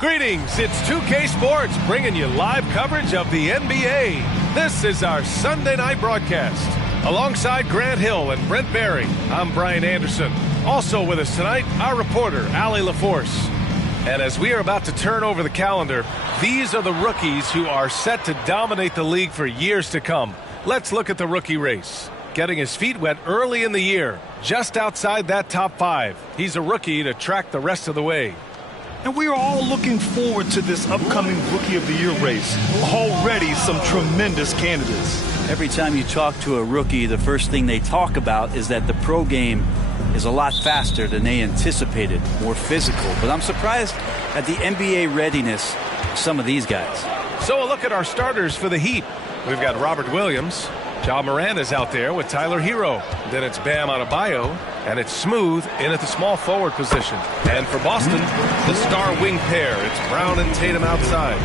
Greetings, it's 2K Sports bringing you live coverage of the NBA. This is our Sunday night broadcast. Alongside Grant Hill and Brent Barry, I'm Brian Anderson. Also with us tonight, our reporter, Allie LaForce. And as we are about to turn over the calendar, these are the rookies who are set to dominate the league for years to come. Let's look at the rookie race. Getting his feet wet early in the year, just outside that top 5. He's a rookie to track the rest of the way. And we are all looking forward to this upcoming Rookie of the Year race. Already some tremendous candidates. Every time you talk to a rookie, the first thing they talk about is that the pro game is a lot faster than they anticipated, more physical. But I'm surprised at the NBA readiness of some of these guys. So a look at our starters for the Heat. We've got Robert Williams. Ja Morant is out there with Tyler Hero. Then it's Bam Adebayo, and it's Smooth in at the small forward position. And for Boston, the star wing pair. It's Brown and Tatum outside.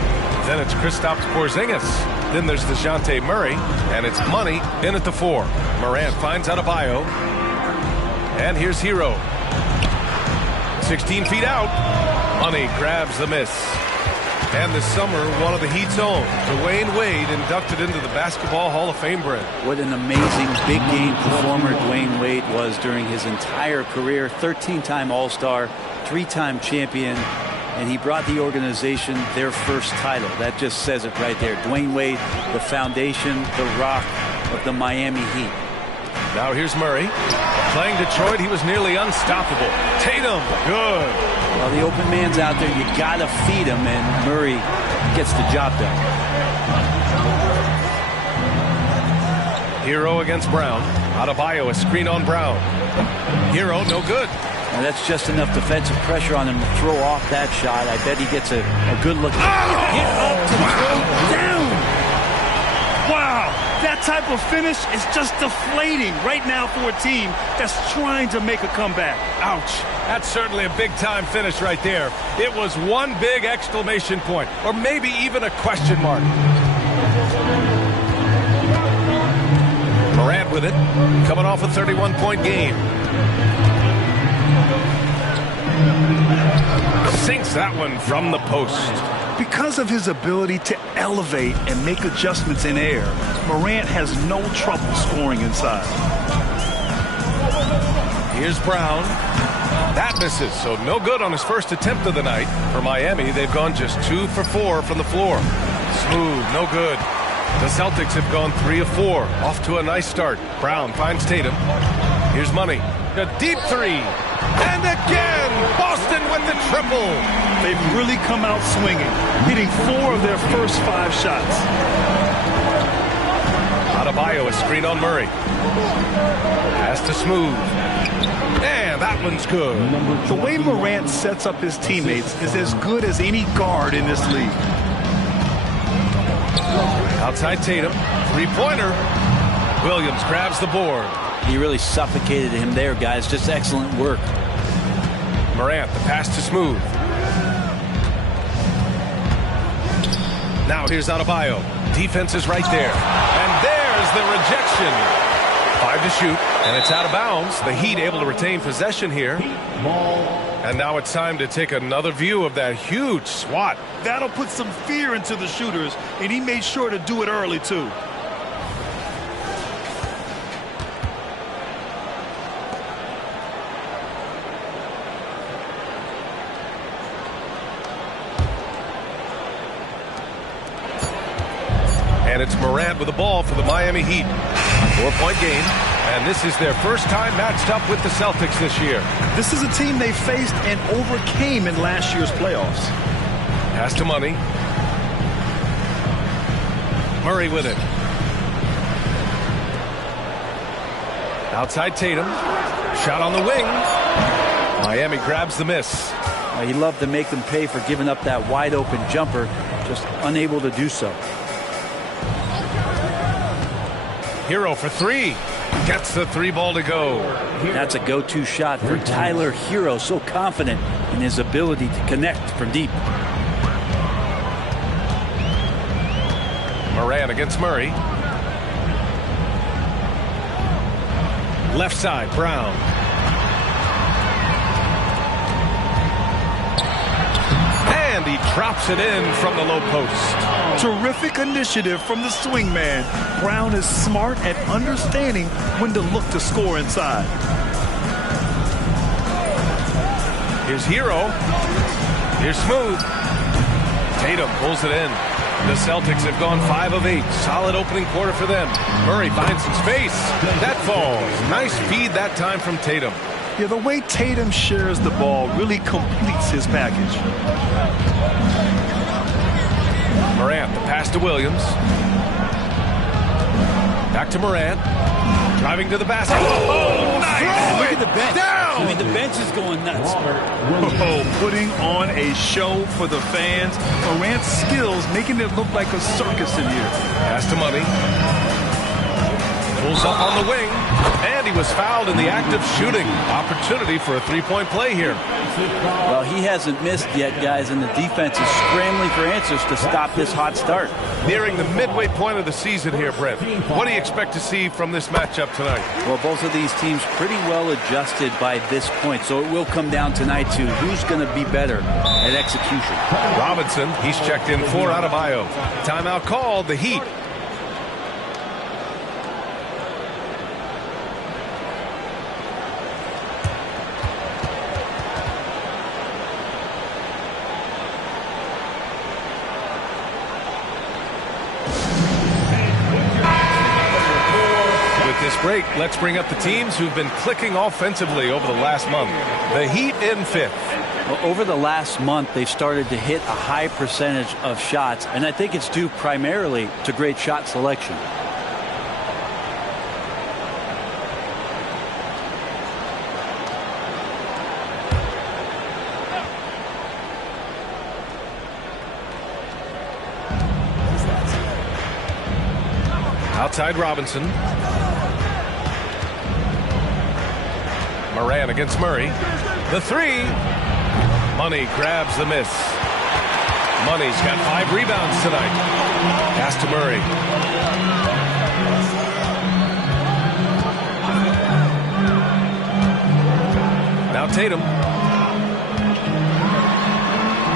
Then it's Kristaps Porzingis. Then there's DeJounte Murray, and it's Money in at the 4. Morant finds Adebayo. And here's Hero. 16 feet out. Money grabs the miss. And this summer, one of the Heat's own, Dwayne Wade, inducted into the Basketball Hall of Fame, Brent. What an amazing big game performer Dwayne Wade was during his entire career. 13-time All-Star, 3-time champion, and he brought the organization their first title. That just says it right there. Dwayne Wade, the foundation, the rock of the Miami Heat. Now here's Murray. Playing Detroit, he was nearly unstoppable. Tatum, good. Well, the open man's out there. You got to feed him, and Murray gets the job done. Hero against Brown. Adebayo, a screen on Brown. Hero, no good. Now that's just enough defensive pressure on him to throw off that shot. I bet he gets a good look. Get up to throw down. Wow, that type of finish is just deflating right now for a team that's trying to make a comeback. Ouch. That's certainly a big-time finish right there. It was one big exclamation point, or maybe even a question mark. Morant with it, coming off a 31-point game. Sinks that one from the post. Because of his ability to elevate and make adjustments in air, Morant has no trouble scoring inside. Here's Brown. That misses, so no good on his first attempt of the night. For Miami, they've gone just 2 for 4 from the floor. Smooth, no good. The Celtics have gone 3 of 4. Off to a nice start. Brown finds Tatum. Here's Money. A deep 3. And again, Boston with the triple. They've really come out swinging, hitting 4 of their first 5 shots. Adebayo, a screen on Murray. Pass to Smooth. And that one's good. The way Morant sets up his teammates is as good as any guard in this league. Outside Tatum, three-pointer. Williams grabs the board. He really suffocated him there, guys. Just excellent work. Morant, the pass to Smooth. Now here's Adebayo. Defense is right there. And there's the rejection. 5 to shoot, and it's out of bounds. The Heat able to retain possession here. And now it's time to take another view of that huge swat. That'll put some fear into the shooters, and he made sure to do it early, too. And it's Morant with the ball for the Miami Heat. 4-point game, and this is their first time matched up with the Celtics this year. This is a team they faced and overcame in last year's playoffs. Pass to Money. Murray with it. Outside Tatum. Shot on the wing. Miami grabs the miss. He loved to make them pay for giving up that wide-open jumper, just unable to do so. Hero for 3. Gets the 3-ball to go. That's a go-to shot for Tyler Hero. So confident in his ability to connect from deep. Morant against Murray. Left side, Brown. And And he drops it in from the low post. Terrific initiative from the swingman. Brown is smart at understanding when to look to score inside. Here's Hero. Here's Smooth. Tatum pulls it in. The Celtics have gone 5 of 8. Solid opening quarter for them. Murray finds some space. That falls. Nice feed that time from Tatum. Yeah, the way Tatum shares the ball really completes his package. Morant, the pass to Williams. Back to Morant. Driving to the basket. Oh, nice! Look at the bench. Down! I mean, the bench is going nuts. Oh, putting on a show for the fans. Morant's skills making it look like a circus in here. Pass to Money. Pulls up on the wing. And he was fouled in the act of shooting. Opportunity for a three-point play here. Well, he hasn't missed yet, guys, and the defense is scrambling for answers to stop this hot start. Nearing the midway point of the season here, Brent. What do you expect to see from this matchup tonight? Well, both of these teams pretty well adjusted by this point, so it will come down tonight to who's going to be better at execution. Robinson, he's checked in for Adebayo. Timeout called, the Heat. This break, let's bring up the teams who've been clicking offensively over the last month. The Heat in 5th. Well, over the last month, they've started to hit a high percentage of shots, and I think it's due primarily to great shot selection. Outside Robinson. Morant against Murray. The three. Money grabs the miss. Money's got 5 rebounds tonight. Pass to Murray. Now Tatum.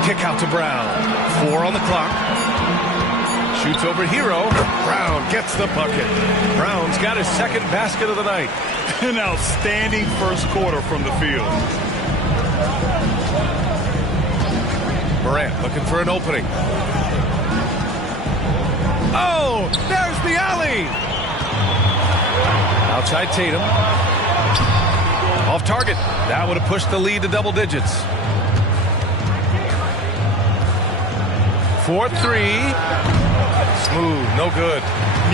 Kick out to Brown. 4 on the clock. Shoots over Hero. Brown gets the bucket. Brown's got his second basket of the night. An outstanding first quarter from the field. Morant looking for an opening. Oh, there's the alley. Outside Tatum. Off target. That would have pushed the lead to double digits. 4-3. Smooth, no good.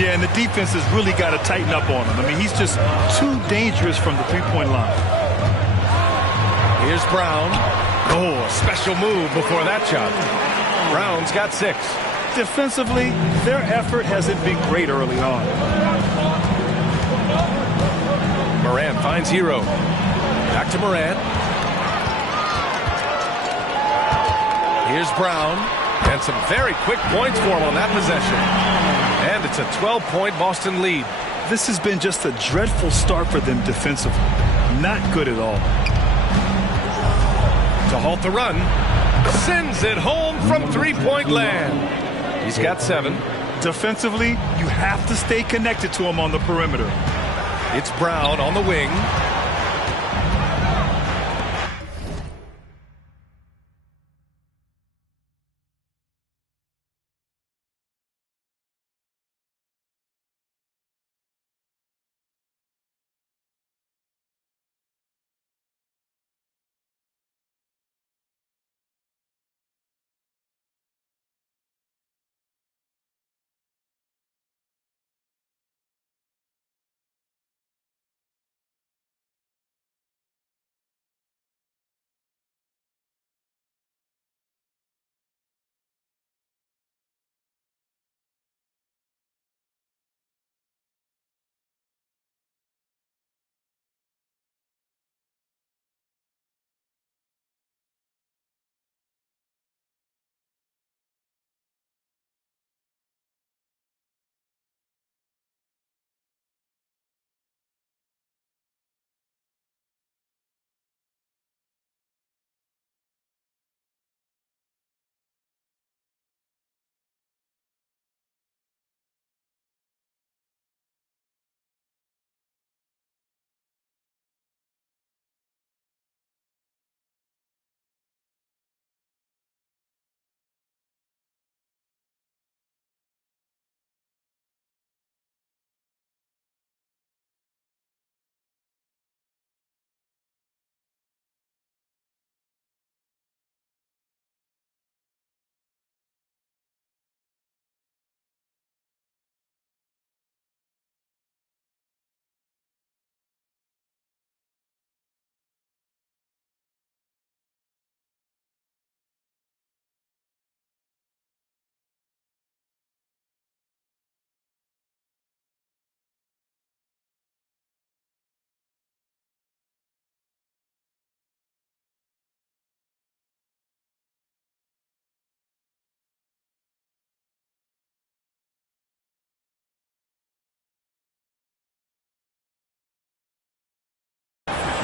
Yeah, and the defense has really got to tighten up on him. I mean, he's just too dangerous from the three-point line. Here's Brown. Oh, a special move before that shot. Brown's got 6. Defensively, their effort hasn't been great early on. Morant finds Hero. Back to Morant. Here's Brown. And some very quick points for him on that possession. And it's a 12-point Boston lead. This has been just a dreadful start for them defensively. Not good at all. To halt the run. Sends it home from three-point land. He's got 7. Defensively, you have to stay connected to him on the perimeter. It's Brown on the wing.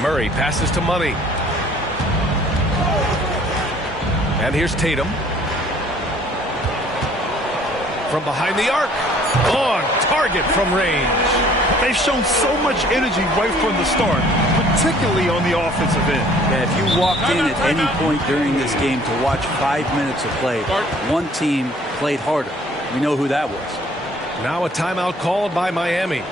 Murray passes to Money. And here's Tatum. From behind the arc. On target from range. They've shown so much energy right from the start, particularly on the offensive end. Yeah, if you walked in at any point during this game to watch 5 minutes of play, one team played harder. We know who that was. Now a timeout called by Miami.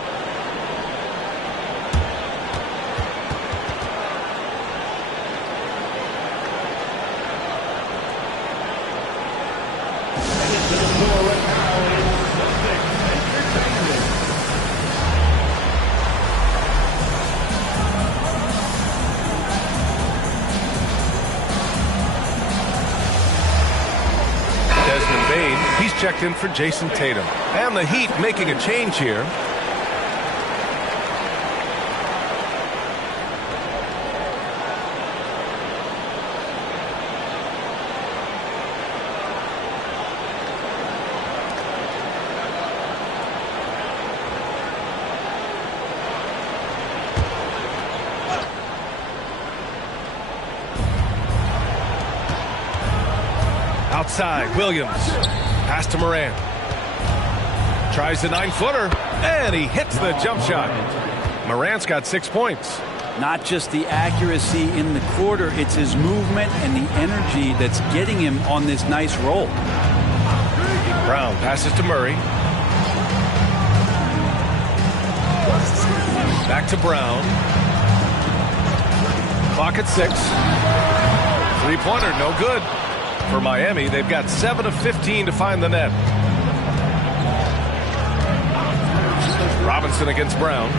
He's checked in for Jason Tatum. And the Heat making a change here. Outside, Williams. Pass to Morant. Tries the 9-footer, and he hits the jump shot. Morant's got 6 points. Not just the accuracy in the quarter, it's his movement and the energy that's getting him on this nice roll. Brown passes to Murray. Back to Brown. Clock at 6. Three-pointer, no good. For Miami, they've got 7 of 15 to find the net. Robinson against Brown.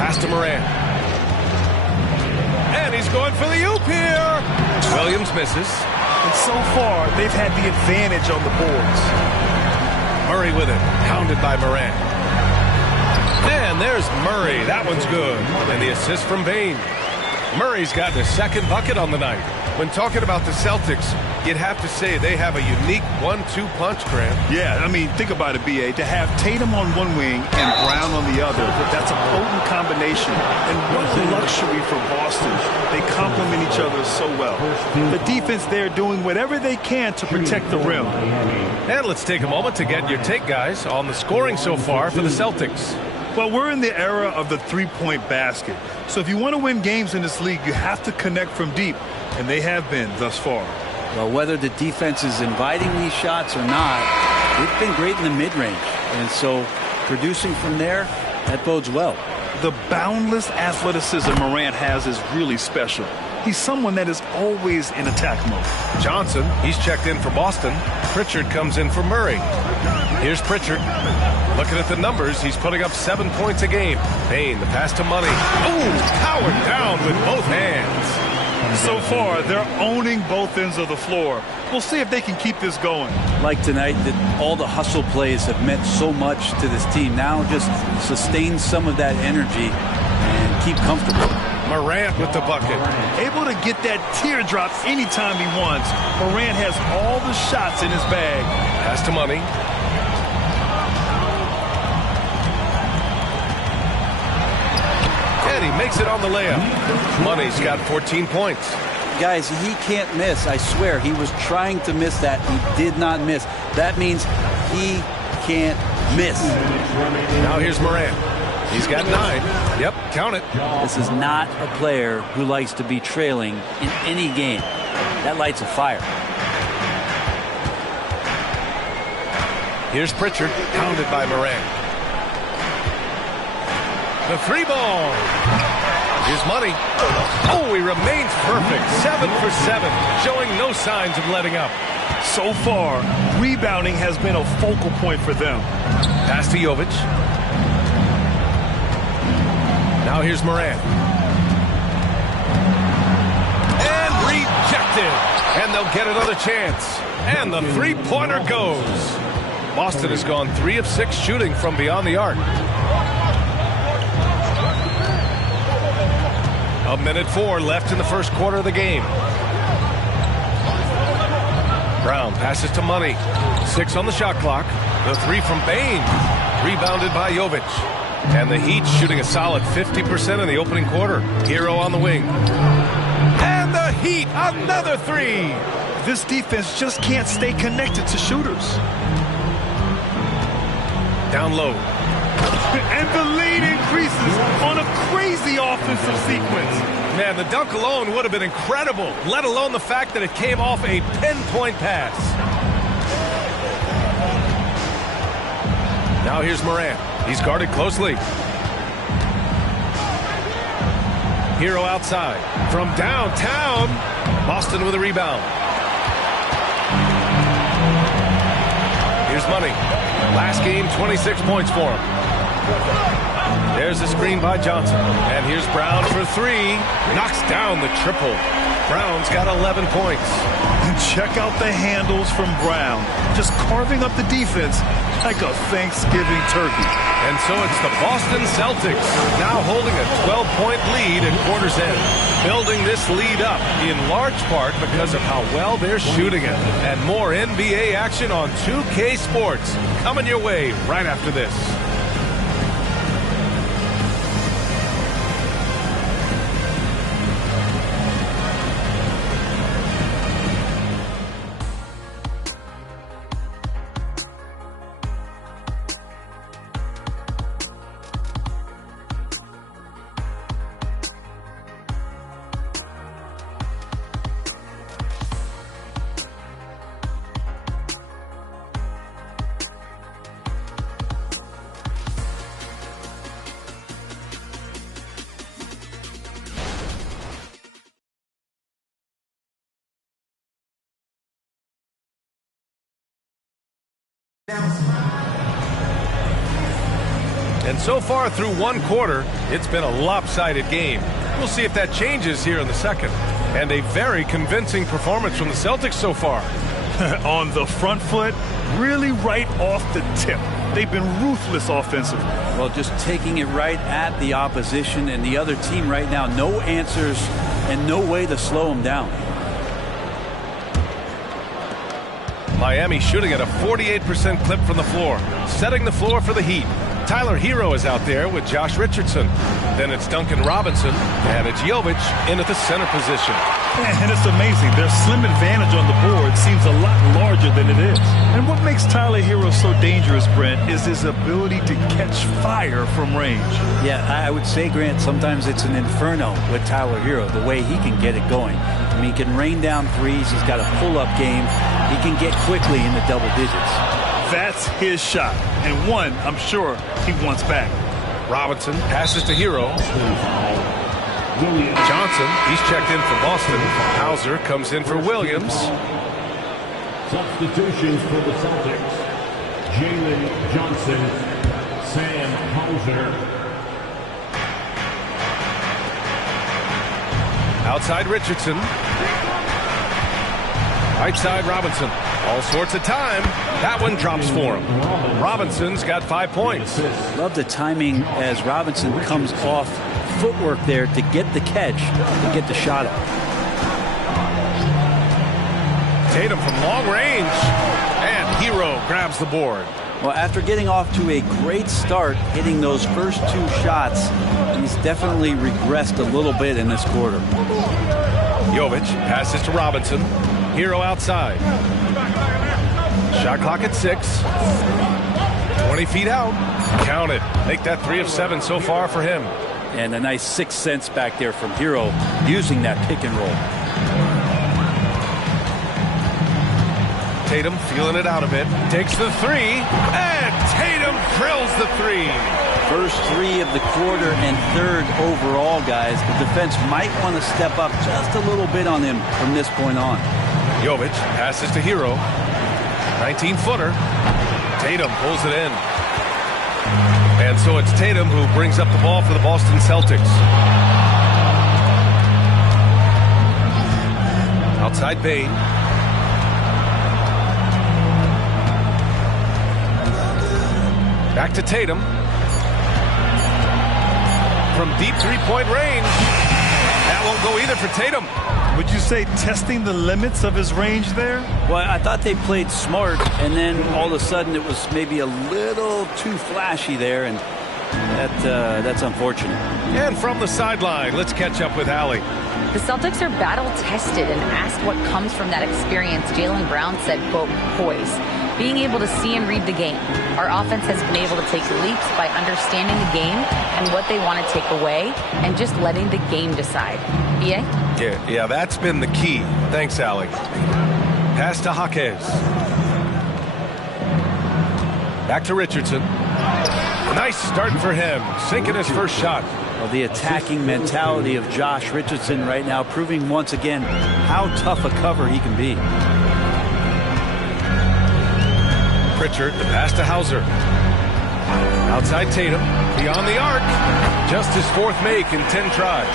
Pass to Morant. And he's going for the oop here. Williams misses. And so far, they've had the advantage on the boards. Murray with it. Pounded by Morant. And there's Murray. That one's good. And the assist from Bane. Murray's gotten his second bucket on the night. When talking about the Celtics, you'd have to say they have a unique 1-2 punch, Grant. Yeah, I mean, think about it, B.A. To have Tatum on one wing and Brown on the other, that's a potent combination. And what a luxury for Boston. They complement each other so well. The defense there doing whatever they can to protect the rim. And let's take a moment to get your take, guys, on the scoring so far for the Celtics. Well, we're in the era of the three-point basket. So if you want to win games in this league, you have to connect from deep. And they have been thus far. Well, whether the defense is inviting these shots or not, they've been great in the mid-range. And so producing from there, that bodes well. The boundless athleticism Morant has is really special. He's someone that is always in attack mode. Johnson, he's checked in for Boston. Pritchard comes in for Murray. Here's Pritchard. Looking at the numbers, he's putting up 7 points a game. Payne, the pass to Money. Ooh, powered down with both hands. So far, they're owning both ends of the floor. We'll see if they can keep this going. Like tonight, that all the hustle plays have meant so much to this team. Now just sustain some of that energy and keep comfortable. Morant with the bucket. Able to get that teardrop anytime he wants. Morant has all the shots in his bag. Pass to Money. And he makes it on the layup. Money's got 14 points. Guys, he can't miss. I swear, he was trying to miss that. He did not miss. That means he can't miss. Now here's Morant. He's got 9. Yep, count it. This is not a player who likes to be trailing in any game. That lights a fire. Here's Pritchard, pounded by Morant. The 3-ball. Here's Money. Oh, he remains perfect. 7 for 7, showing no signs of letting up. So far, rebounding has been a focal point for them. Pass to Jovic. Now here's Morant. And rejected. And they'll get another chance. And the three-pointer goes. Boston has gone 3 of 6 shooting from beyond the arc. A minute 4 left in the first quarter of the game. Brown passes to Money. 6 on the shot clock. The 3 from Bane. Rebounded by Jovic. And the Heat shooting a solid 50% in the opening quarter. Hero on the wing. And the Heat, another three. This defense just can't stay connected to shooters. Down low. And the lead increases on a crazy offensive sequence. Man, the dunk alone would have been incredible, let alone the fact that it came off a pinpoint pass. Now here's Morant. He's guarded closely. Hero outside. From downtown, Boston with a rebound. Here's Money. Last game, 26 points for him. There's a screen by Johnson. And here's Brown for three. Knocks down the triple. Brown's got 11 points. And check out the handles from Brown. Just carving up the defense like a Thanksgiving turkey. And so it's the Boston Celtics now holding a 12-point lead at quarter's end. Building this lead up in large part because of how well they're shooting it. And more NBA action on 2K Sports coming your way right after this. And so far through one quarter, it's been a lopsided game. We'll see if that changes here in the second. And a very convincing performance from the Celtics so far. On the front foot, really right off the tip. They've been ruthless offensively. Well, just taking it right at the opposition and the other team right now. No answers and no way to slow them down. Miami shooting at a 48% clip from the floor, setting the floor for the Heat. Tyler Hero is out there with Josh Richardson. Then it's Duncan Robinson, and it's Jovic in at the center position. And it's amazing. Their slim advantage on the board seems a lot larger than it is. And what makes Tyler Hero so dangerous, Brent, is his ability to catch fire from range. Yeah, I would say, Grant, sometimes it's an inferno with Tyler Hero, the way he can get it going. I mean, he can rain down threes. He's got a pull-up game. He can get quickly in the double digits. That's his shot, and one I'm sure he wants back. Robinson passes to Hero. Johnson, he's checked in for Boston. Hauser comes in for Williams. Substitutions for the Celtics. Jalen Johnson, Sam Hauser. Outside Richardson. Right side Robinson. All sorts of time. That one drops for him. Robinson's got 5 points. Love the timing as Robinson comes off footwork there to get the catch, to get the shot up. Tatum from long range. And Hero grabs the board. Well, after getting off to a great start, hitting those first two shots, he's definitely regressed a little bit in this quarter. Jovic passes to Robinson. Hero outside. Shot clock at 6. 20 feet out. Count it. Make that 3 of 7 so far for him. And a nice 6 cents back there from Hero using that pick and roll. Tatum feeling it out a bit. Takes the 3. And Tatum drills the 3. First 3 of the quarter and third overall, guys. The defense might want to step up just a little bit on him from this point on. Jovic passes to Hero. 19-footer. Tatum pulls it in. And so it's Tatum who brings up the ball for the Boston Celtics. Outside Bane. Back to Tatum. From deep three-point range. That won't go either for Tatum. Would you say testing the limits of his range there? Well, I thought they played smart, and then all of a sudden it was maybe a little too flashy there, and That's unfortunate. And from the sideline, let's catch up with Allie. The Celtics are battle-tested, and asked what comes from that experience, Jaylen Brown said, quote, poise. Being able to see and read the game. Our offense has been able to take leaps by understanding the game and what they want to take away and just letting the game decide. B.A.? Yeah, that's been the key. Thanks, Allie. Pass to Jaquez. Back to Richardson. Nice start for him, sinking his first shot. Well, the attacking mentality of Josh Richardson right now, proving once again how tough a cover he can be. Pritchard, the pass to Hauser. Outside Tatum, beyond the arc. Just his fourth make in 10 tries.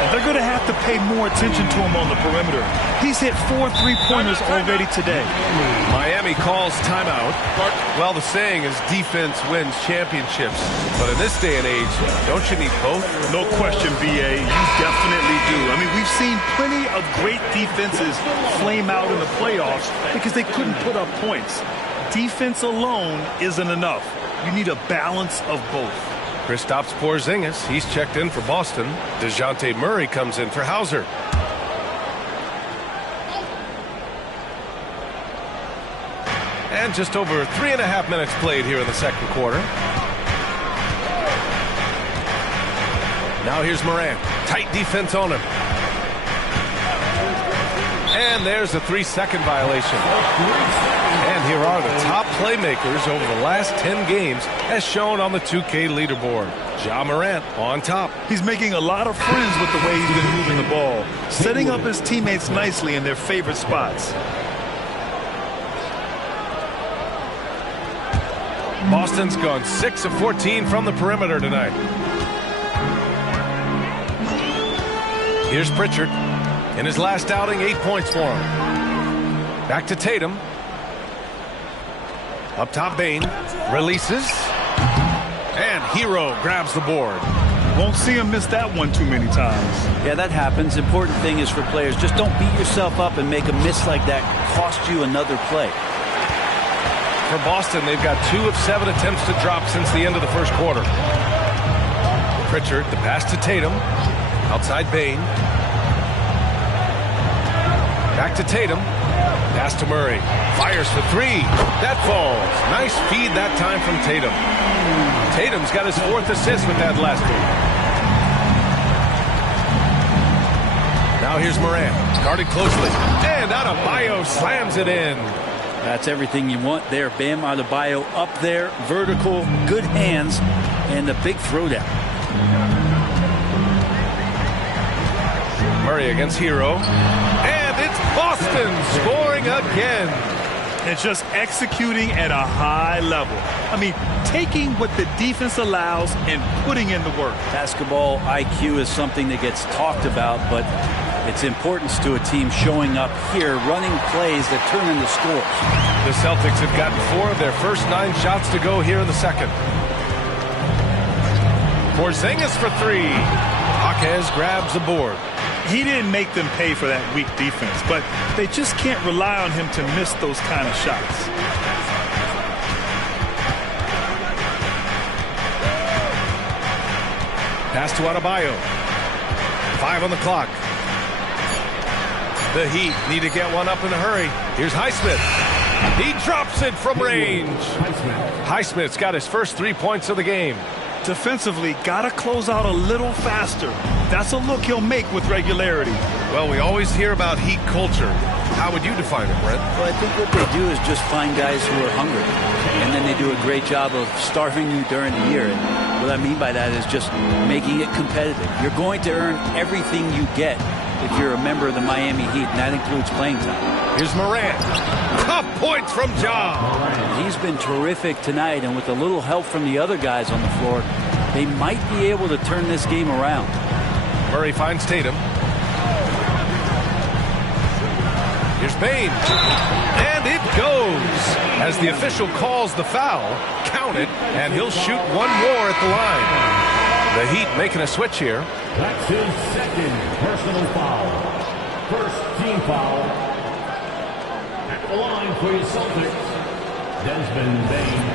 And they're going to have to pay more attention to him on the perimeter. He's hit 4 3-pointers already today. Miami calls timeout. Well, the saying is defense wins championships. But in this day and age, don't you need both? No question, B.A. You definitely do. I mean, we've seen plenty of great defenses flame out in the playoffs because they couldn't put up points. Defense alone isn't enough. You need a balance of both. Kristaps Porzingis, he's checked in for Boston. DeJounte Murray comes in for Hauser. And just over 3.5 minutes played here in the second quarter. Now here's Morant. Tight defense on him. And there's a 3-second violation. And here are the top playmakers over the last 10 games as shown on the 2K leaderboard. Ja Morant on top. He's making a lot of friends with the way he's been moving the ball, setting up his teammates nicely in their favorite spots. Boston's gone 6 of 14 from the perimeter tonight. Here's Pritchard. In his last outing, 8 points for him. Back to Tatum. Up top, Bane. Releases. And Hero grabs the board. Won't see him miss that one too many times. Yeah, that happens. Important thing is for players, just don't beat yourself up and make a miss like that cost you another play. For Boston, they've got 2 of 7 attempts to drop since the end of the first quarter. Pritchard, the pass to Tatum. Outside Bane. Back to Tatum. Pass to Murray. Fires for 3. That falls. Nice feed that time from Tatum. Tatum's got his 4th assist with that last one. Now here's Morant. Guarded closely. And Adebayo slams it in. That's everything you want there. Bam Adebayo up there. Vertical. Good hands. And the big throwdown. Murray against Hero. And it's Boston scoring again. It's just executing at a high level. I mean, taking what the defense allows and putting in the work. Basketball IQ is something that gets talked about, but its importance to a team showing up here, running plays that turn into scores. The Celtics have gotten 4 of their first 9 shots to go here in the second. Porzingis for 3. Jaquez grabs the board. He didn't make them pay for that weak defense, but they just can't rely on him to miss those kind of shots. Pass to Adebayo. 5 on the clock. The Heat need to get one up in a hurry. Here's Highsmith. He drops it from range. Highsmith's got his first 3 points of the game. Defensively, got to close out a little faster. That's a look he'll make with regularity. Well, we always hear about Heat culture. How would you define it, Brent? Well, I think what they do is just find guys who are hungry. And then they do a great job of starving you during the year. And what I mean by that is just making it competitive. You're going to earn everything you get if you're a member of the Miami Heat, and that includes playing time. Here's Morant. Tough points from Ja. He's been terrific tonight, and with a little help from the other guys on the floor, they might be able to turn this game around. Murray finds Tatum. Here's Bane. And it goes. As the official calls the foul, count it, and he'll shoot one more at the line. The Heat making a switch here. That's his second personal foul. First team foul. At the line for your Celtics, Desmond Bane.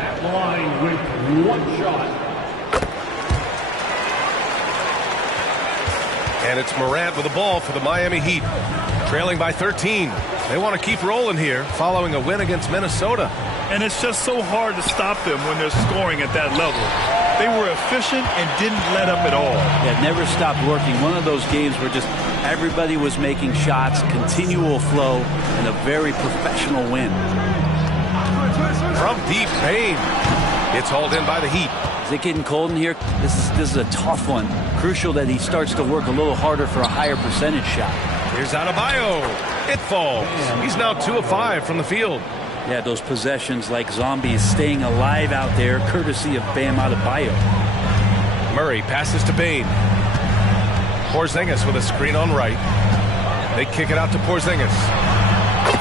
At the line with 1 shot. And it's Morant with the ball for the Miami Heat. Trailing by 13. They want to keep rolling here following a win against Minnesota. And it's just so hard to stop them when they're scoring at that level. They were efficient and didn't let up at all. Yeah, never stopped working. One of those games where just everybody was making shots, continual flow, and a very professional win. From deep, Payne. It's hauled in by the Heat. Is it getting cold in here? This is a tough one. Crucial that he starts to work a little harder for a higher percentage shot. Here's Adebayo. It falls. He's now 2 of 5 from the field. Yeah, those possessions like zombies staying alive out there, courtesy of Bam Adebayo. Murray passes to Payne. Porzingis with a screen on right. They kick it out to Porzingis.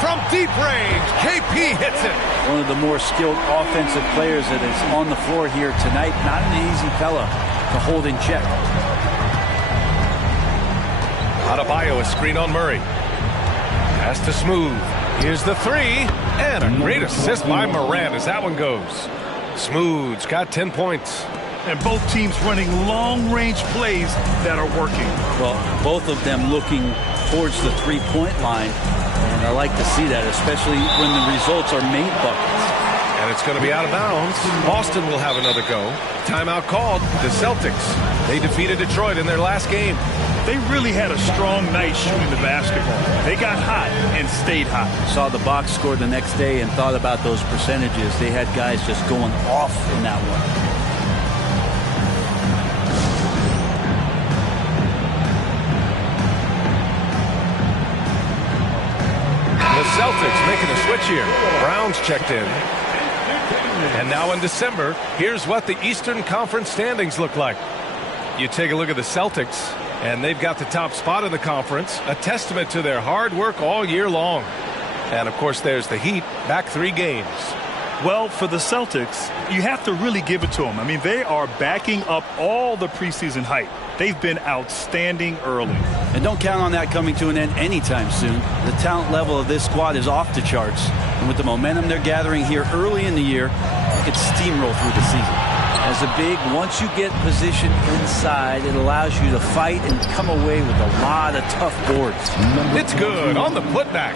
From deep range, KP hits it. One of the more skilled offensive players that is on the floor here tonight. Not an easy fella to hold in check. Adebayo, a screen on Murray. Pass to Smooth. Here's the three. And a great assist by Morant as that one goes. Smooth's got 10 points. And both teams running long-range plays that are working. Well, both of them looking towards the three-point line. And I like to see that, especially when the results are made buckets. And it's going to be out of bounds. Boston will have another go. Timeout called. The Celtics. They defeated Detroit in their last game. They really had a strong night shooting the basketball. They got hot and stayed hot. Saw the box score the next day and thought about those percentages. They had guys just going off in that one. The Celtics making a switch here. Brown's checked in. And now in December, here's what the Eastern Conference standings look like. You take a look at the Celtics, and they've got the top spot in the conference, a testament to their hard work all year long. And, of course, there's the Heat, back 3 games. Well, for the Celtics, you have to really give it to them. I mean, they are backing up all the preseason hype. They've been outstanding early. And don't count on that coming to an end anytime soon. The talent level of this squad is off the charts. And with the momentum they're gathering here early in the year, they could steamroll through the season. As a big, once you get positioned inside, it allows you to fight and come away with a lot of tough boards. It's good on the putback.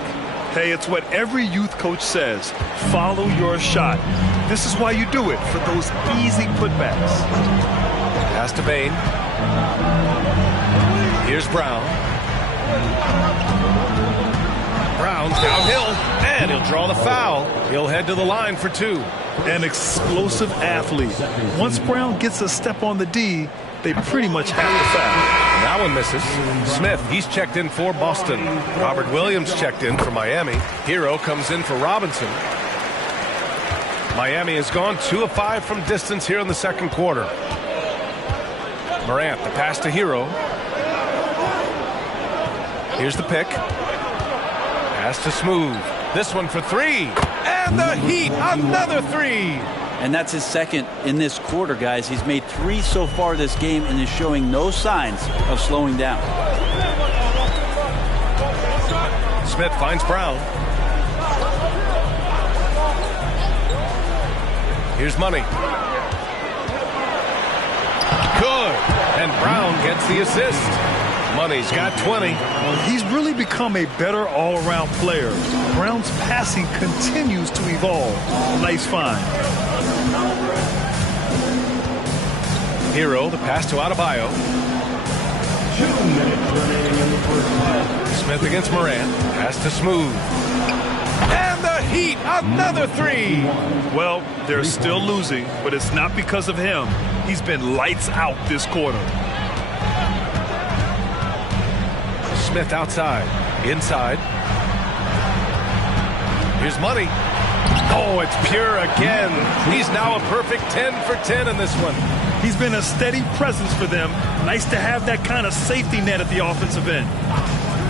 Hey, it's what every youth coach says. Follow your shot. This is why you do it, for those easy putbacks. Pass to Bane. Here's Brown. Brown's downhill, and he'll draw the foul. He'll head to the line for 2. An explosive athlete. Once Brown gets a step on the D, they pretty much have to foul. That one misses. Smith, he's checked in for Boston. Robert Williams checked in for Miami. Hero comes in for Robinson. Miami has gone 2 of 5 from distance here in the second quarter. Morant, the pass to Hero. Here's the pick. Pass to Smooth. This one for 3. And the Heat, another 3. And that's his second in this quarter, guys. He's made 3 so far this game and is showing no signs of slowing down. Smith finds Brown. Here's Money. Good. And Brown gets the assist. Money's got 20. He's really become a better all-around player. Brown's passing continues to evolve. Nice find. Hero, the pass to Adebayo. 2 minutes remaining in the first half. Smith against Morant. Pass to Smooth. And the Heat, another 3. Well, they're still losing, but it's not because of him. He's been lights out this quarter. Smith outside. Inside. Here's Money. Oh, it's pure again. He's now a perfect 10 for 10 in this one. He's been a steady presence for them. Nice to have that kind of safety net at the offensive end.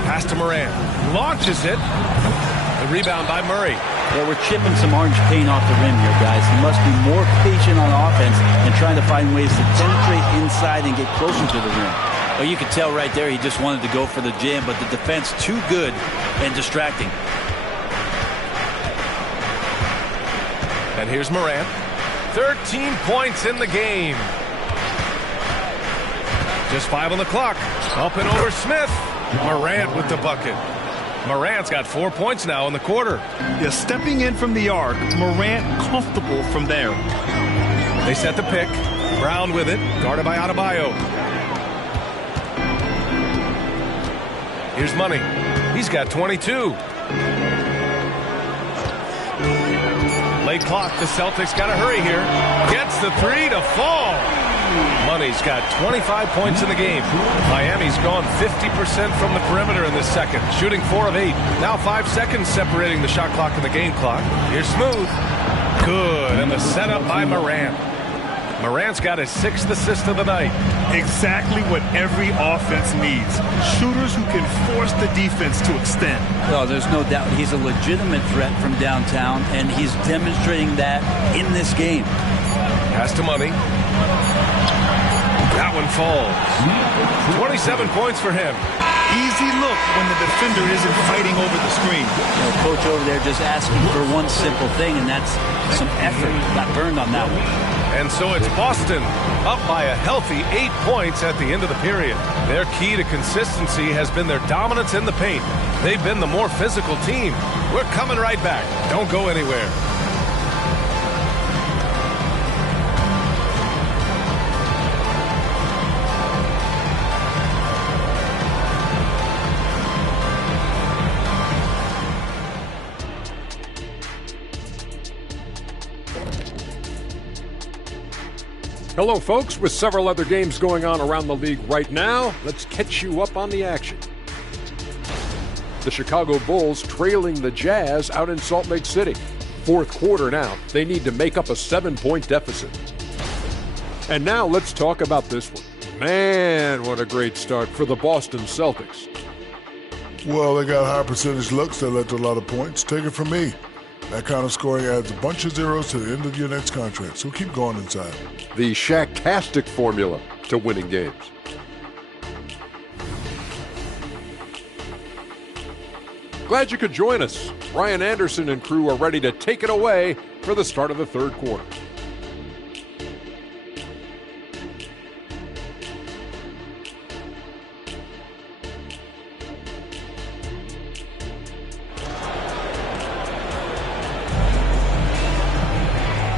Pass to Morant. Launches it. The rebound by Murray. Yeah, we're chipping some orange paint off the rim here, guys. He must be more patient on offense and trying to find ways to penetrate inside and get closer to the rim. Well, you could tell right there he just wanted to go for the jam, but the defense too good and distracting. And here's Morant. 13 points in the game. Just 5 on the clock. Up and over Smith. Morant with the bucket. Morant's got 4 points now in the quarter. Yeah, stepping in from the arc, Morant comfortable from there. They set the pick. Brown with it, guarded by Adebayo. Here's Money. He's got 22. Late clock. The Celtics got to hurry here. Gets the 3 to fall. Money's got 25 points in the game. Miami's gone 50% from the perimeter in this second, shooting 4 of 8. Now 5 seconds separating the shot clock and the game clock. Here's Smooth. Good, and the setup by Morant. Morant's got his 6th assist of the night. Exactly what every offense needs. Shooters who can force the defense to extend. Oh, there's no doubt he's a legitimate threat from downtown, and he's demonstrating that in this game. Pass to Money. That one falls. 27 points for him. Easy look when the defender isn't fighting over the screen. You know, coach over there just asking for one simple thing, and that's some effort. Got burned on that one. And so it's Boston up by a healthy 8 points at the end of the period. Their key to consistency has been their dominance in the paint. They've been the more physical team. We're coming right back. Don't go anywhere. Hello, folks. With several other games going on around the league right now, let's catch you up on the action. The Chicago Bulls trailing the Jazz out in Salt Lake City. Fourth quarter now. They need to make up a 7-point deficit. And now let's talk about this one. Man, what a great start for the Boston Celtics. Well, they got high percentage looks that led to a lot of points. Take it from me. That kind of scoring adds a bunch of zeros to the end of your next contract, so keep going inside. The Shaq-tastic formula to winning games. Glad you could join us. Brian Anderson and crew are ready to take it away for the start of the third quarter.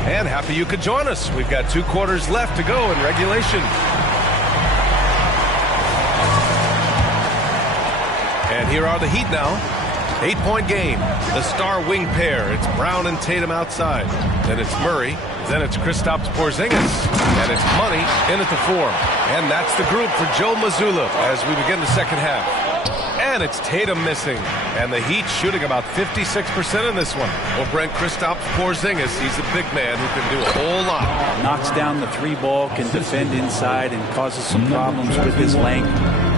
And happy you could join us. We've got 2 quarters left to go in regulation. And here are the Heat now. 8-point game. The star wing pair. It's Brown and Tatum outside. Then it's Murray. Then it's Kristaps Porzingis. And it's Money in at the 4. And that's the group for Joe Mazzulla as we begin the second half. And it's Tatum missing. And the Heat shooting about 56% in this one. Well, Brent, Kristaps Porzingis, he's a big man who can do a whole lot. Knocks down the 3 ball, can defend inside, and causes some problems with his length.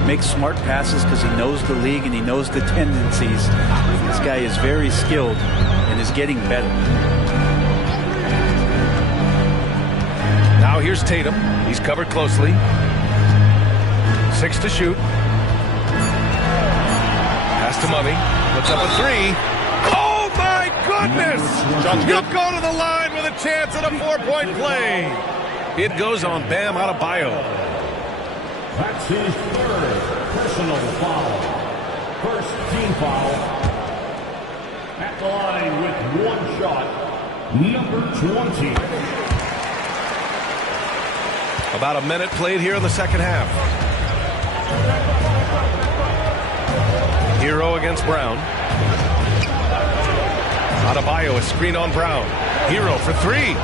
Makes smart passes because he knows the league and he knows the tendencies. This guy is very skilled and is getting better. Now here's Tatum. He's covered closely. 6 to shoot. Pass to Money. Puts up a 3. Oh, my goodness! He'll go to the line with a chance at a 4-point play. It goes on Bam Adebayo. That's his third personal foul. First team foul. At the line with 1 shot, number 20. About a minute played here in the second half. Hero against Brown. Adebayo, a screen on Brown. Hero for 3.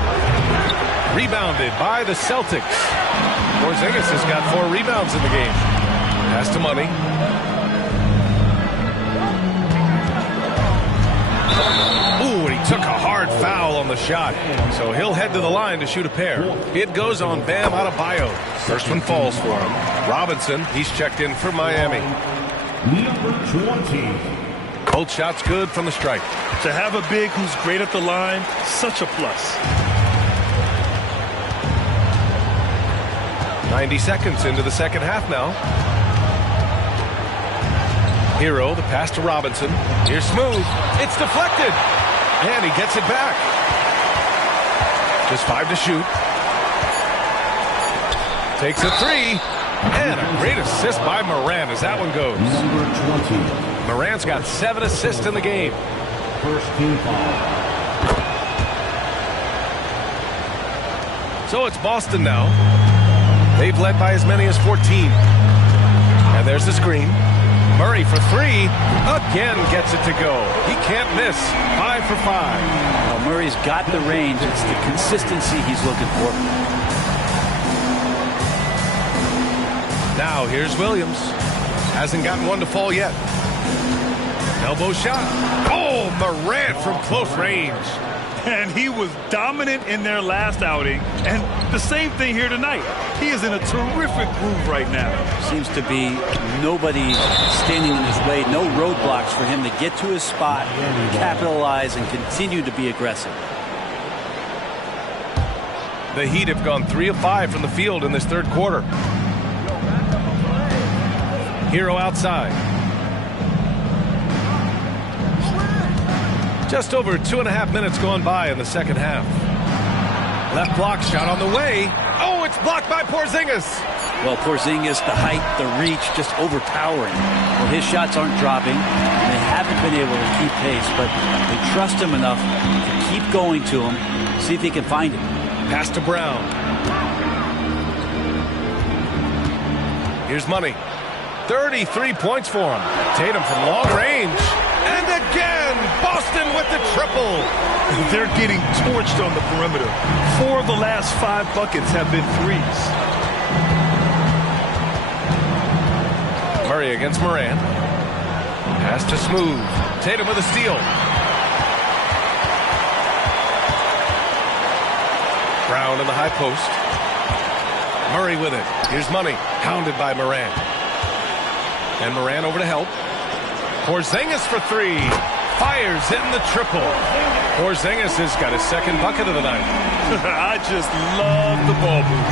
Rebounded by the Celtics. Porzingis has got 4 rebounds in the game. Pass to Money. Ooh, and he took a hard foul on the shot. So he'll head to the line to shoot a pair. It goes on Bam Adebayo. First one falls for him. Robinson, he's checked in for Miami. Number 20. Both shots good from the stripe. To have a big who's great at the line, such a plus. 90 seconds into the second half now. Hero, the pass to Robinson. Here's Smooth. It's deflected. And he gets it back. Just 5 to shoot. Takes a 3. And a great assist by Moran as that one goes. Number 20. Moran's got 7 assists in the game. First team foul. So it's Boston now. They've led by as many as 14. And there's the screen. Murray for 3. Again gets it to go. He can't miss. 5 for 5. Well, Murray's got the range. It's the consistency he's looking for. Now here's Williams. Hasn't gotten one to fall yet. Elbow shot. Oh, Morant from close range. And he was dominant in their last outing. And the same thing here tonight. He is in a terrific groove right now. Seems to be nobody standing in his way. No roadblocks for him to get to his spot, capitalize, and continue to be aggressive. The Heat have gone 3 of 5 from the field in this third quarter. Hero outside. Just over 2.5 minutes gone by in the second half. Left block shot on the way. Oh, it's blocked by Porzingis. Well, Porzingis, the height, the reach, just overpowering. Well, his shots aren't dropping, and they haven't been able to keep pace, but they trust him enough to keep going to him, see if he can find it. Pass to Brown. Here's Money. 33 points for him. Tatum from long range. And again, Boston with the triple. They're getting torched on the perimeter. 4 of the last 5 buckets have been threes. Murray against Moran. Pass to Smooth. Tatum with a steal. Brown in the high post. Murray with it. Here's Money. Hounded by Moran. And Moran over to help. Porzingis for 3. Fires in the triple. Porzingis has got his second bucket of the night. I just love the ball move.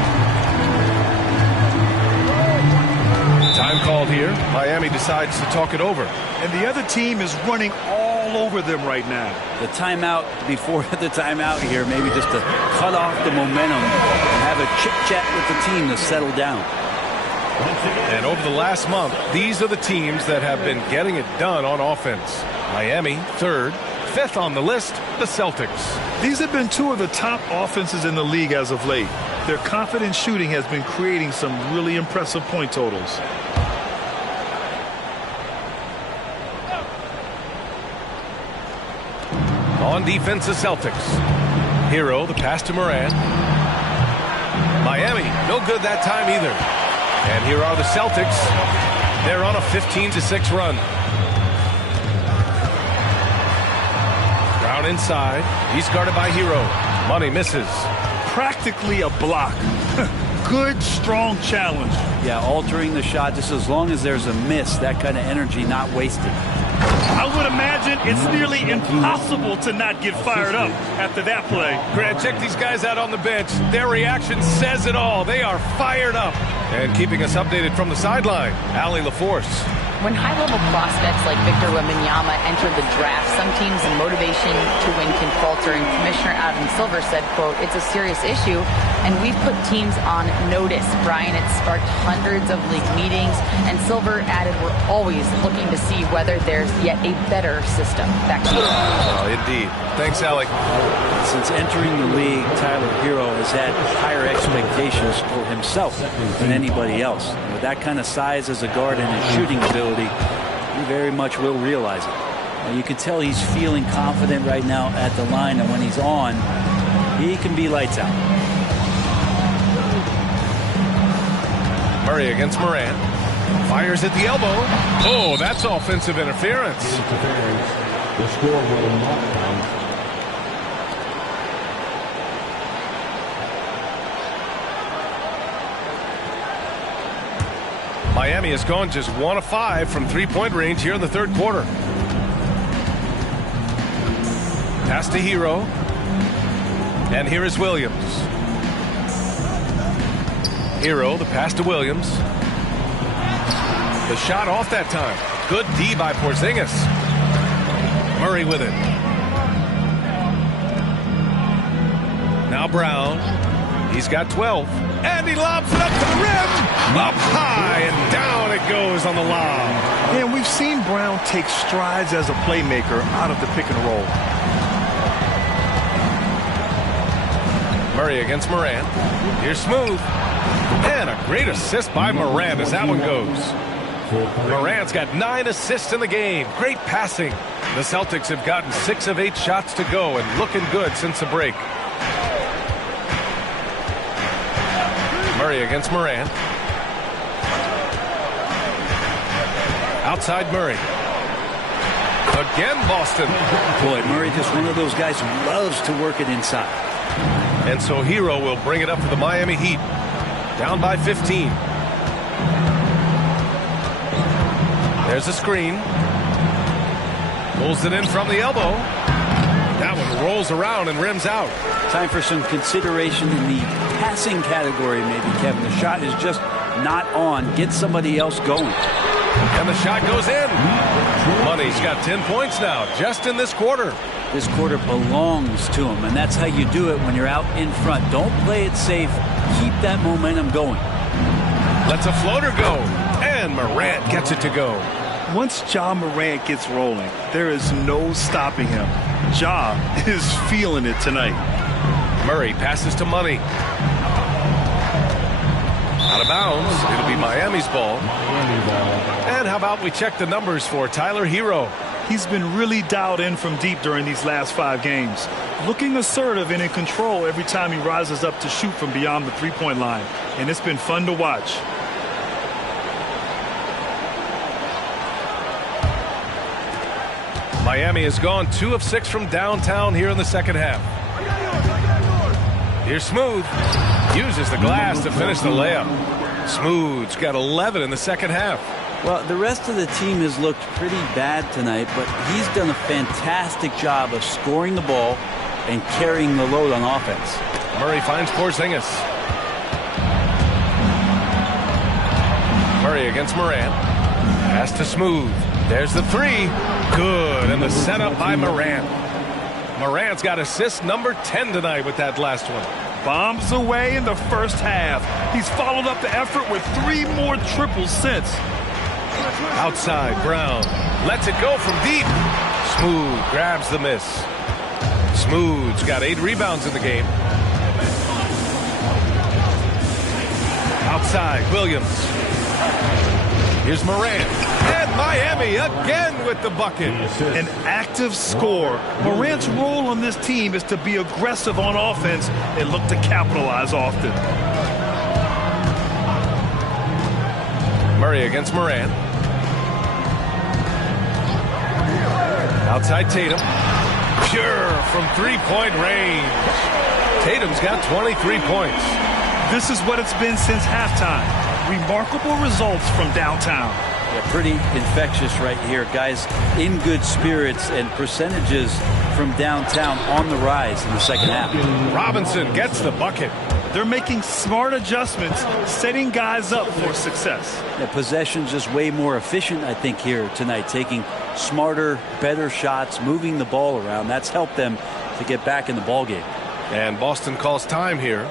Time called here. Miami decides to talk it over. And the other team is running all over them right now. The timeout before the timeout here, maybe just to cut off the momentum and have a chit-chat with the team to settle down. And over the last month, these are the teams that have been getting it done on offense. Miami, 3rd. 5th on the list, the Celtics. These have been 2 of the top offenses in the league as of late. Their confident shooting has been creating some really impressive point totals. On defense, the Celtics. Hero, the pass to Moran. Miami, no good that time either. And here are the Celtics. They're on a 15-6 run. Brown inside. He's guarded by Hero. Money misses. Practically a block. Good, strong challenge. Yeah, altering the shot just as long as there's a miss, that kind of energy not wasted. I would imagine it's nearly impossible to not get fired up after that play. Grant, check these guys out on the bench. Their reaction says it all. They are fired up. And keeping us updated from the sideline, Allie LaForce. When high-level prospects like Victor Wembanyama entered the draft, some teams' motivation to win can falter, and Commissioner Adam Silver said, quote, "It's a serious issue, and we've put teams on notice." Brian, it sparked hundreds of league meetings, and Silver added, "We're always looking to see whether there's yet a better system." Back to you. Oh, indeed. Thanks, Allie. Since entering the league, Tyler Hero has had higher expectations for himself than anybody else. With that kind of size as a guard and his shooting ability, he very much will realize it. And you can tell he's feeling confident right now at the line, and when he's on, he can be lights out. Murray against Moran. Fires at the elbow. Oh, that's offensive interference. The score will not count. Miami has gone just 1 of 5 from three-point range here in the third quarter. Pass to Hero. And here is Williams. Hero, the pass to Williams. The shot off that time. Good D by Porzingis. Murray with it. Now Brown. He's got 12. And he lobs it up to the rim. Up high and down it goes on the lob. And we've seen Brown take strides as a playmaker out of the pick and roll. Murray against Morant. Here's Smooth. And a great assist by Morant as that one goes. Morant's got 9 assists in the game. Great passing. The Celtics have gotten 6 of 8 shots to go and looking good since the break. Murray against Morant. Outside Murray. Again Boston. Boy, Murray just one of those guys who loves to work it inside. And so Hero will bring it up for the Miami Heat. Down by 15. There's a screen. Pulls it in from the elbow. That one rolls around and rims out. Time for some consideration in the passing category, maybe, Kevin. The shot is just not on. Get somebody else going. And the shot goes in. Money's got 10 points now, just in this quarter. This quarter belongs to him, and that's how you do it when you're out in front. Don't play it safe. Keep that momentum going. Lets a floater go, and Morant gets it to go. Once Ja Morant gets rolling, there is no stopping him. Ja is feeling it tonight. Murray passes to Money. Out of bounds. It'll be Miami's ball. And how about we check the numbers for Tyler Hero? He's been really dialed in from deep during these last 5 games. Looking assertive and in control every time he rises up to shoot from beyond the three-point line. And it's been fun to watch. Miami has gone 2 of 6 from downtown here in the second half. Here's Smooth. Uses the glass to finish the layup. Smooth's got 11 in the second half. Well, the rest of the team has looked pretty bad tonight, but he's done a fantastic job of scoring the ball and carrying the load on offense. Murray finds Porzingis. Murray against Morant. Pass to Smooth. There's the 3. Good. And the setup by Morant. Morant's got assist number 10 tonight with that last one. Bombs away in the first half. He's followed up the effort with 3 more triples since. Outside, Brown lets it go from deep. Smooth grabs the miss. Smooth's got 8 rebounds in the game. Outside, Williams. Here's Morant. And Miami again with the bucket. An active scorer. Morant's role on this team is to be aggressive on offense and look to capitalize often. Murray against Morant. Outside Tatum. Pure from three-point range. Tatum's got 23 points. This is what it's been since halftime. Remarkable results from downtown. Yeah, pretty infectious right here. Guys in good spirits and percentages from downtown on the rise in the second half. Robinson gets the bucket. They're making smart adjustments, setting guys up for success. Yeah, possession just way more efficient, I think, here tonight. Taking smarter, better shots, moving the ball around. That's helped them to get back in the ball game. And Boston calls time here.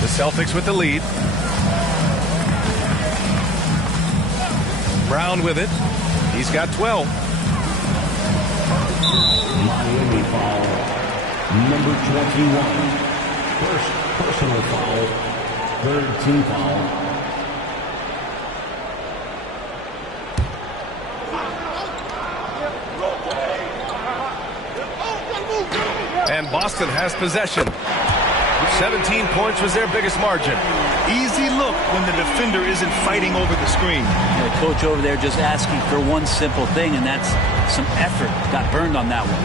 The Celtics with the lead. Brown with it. He's got 12. Miami foul. Number 21. First personal foul. Third team foul. And Boston has possession. 17 points was their biggest margin. Easy look when the defender isn't fighting over the screen. The coach over there just asking for one simple thing, and that's some effort. Got burned on that one.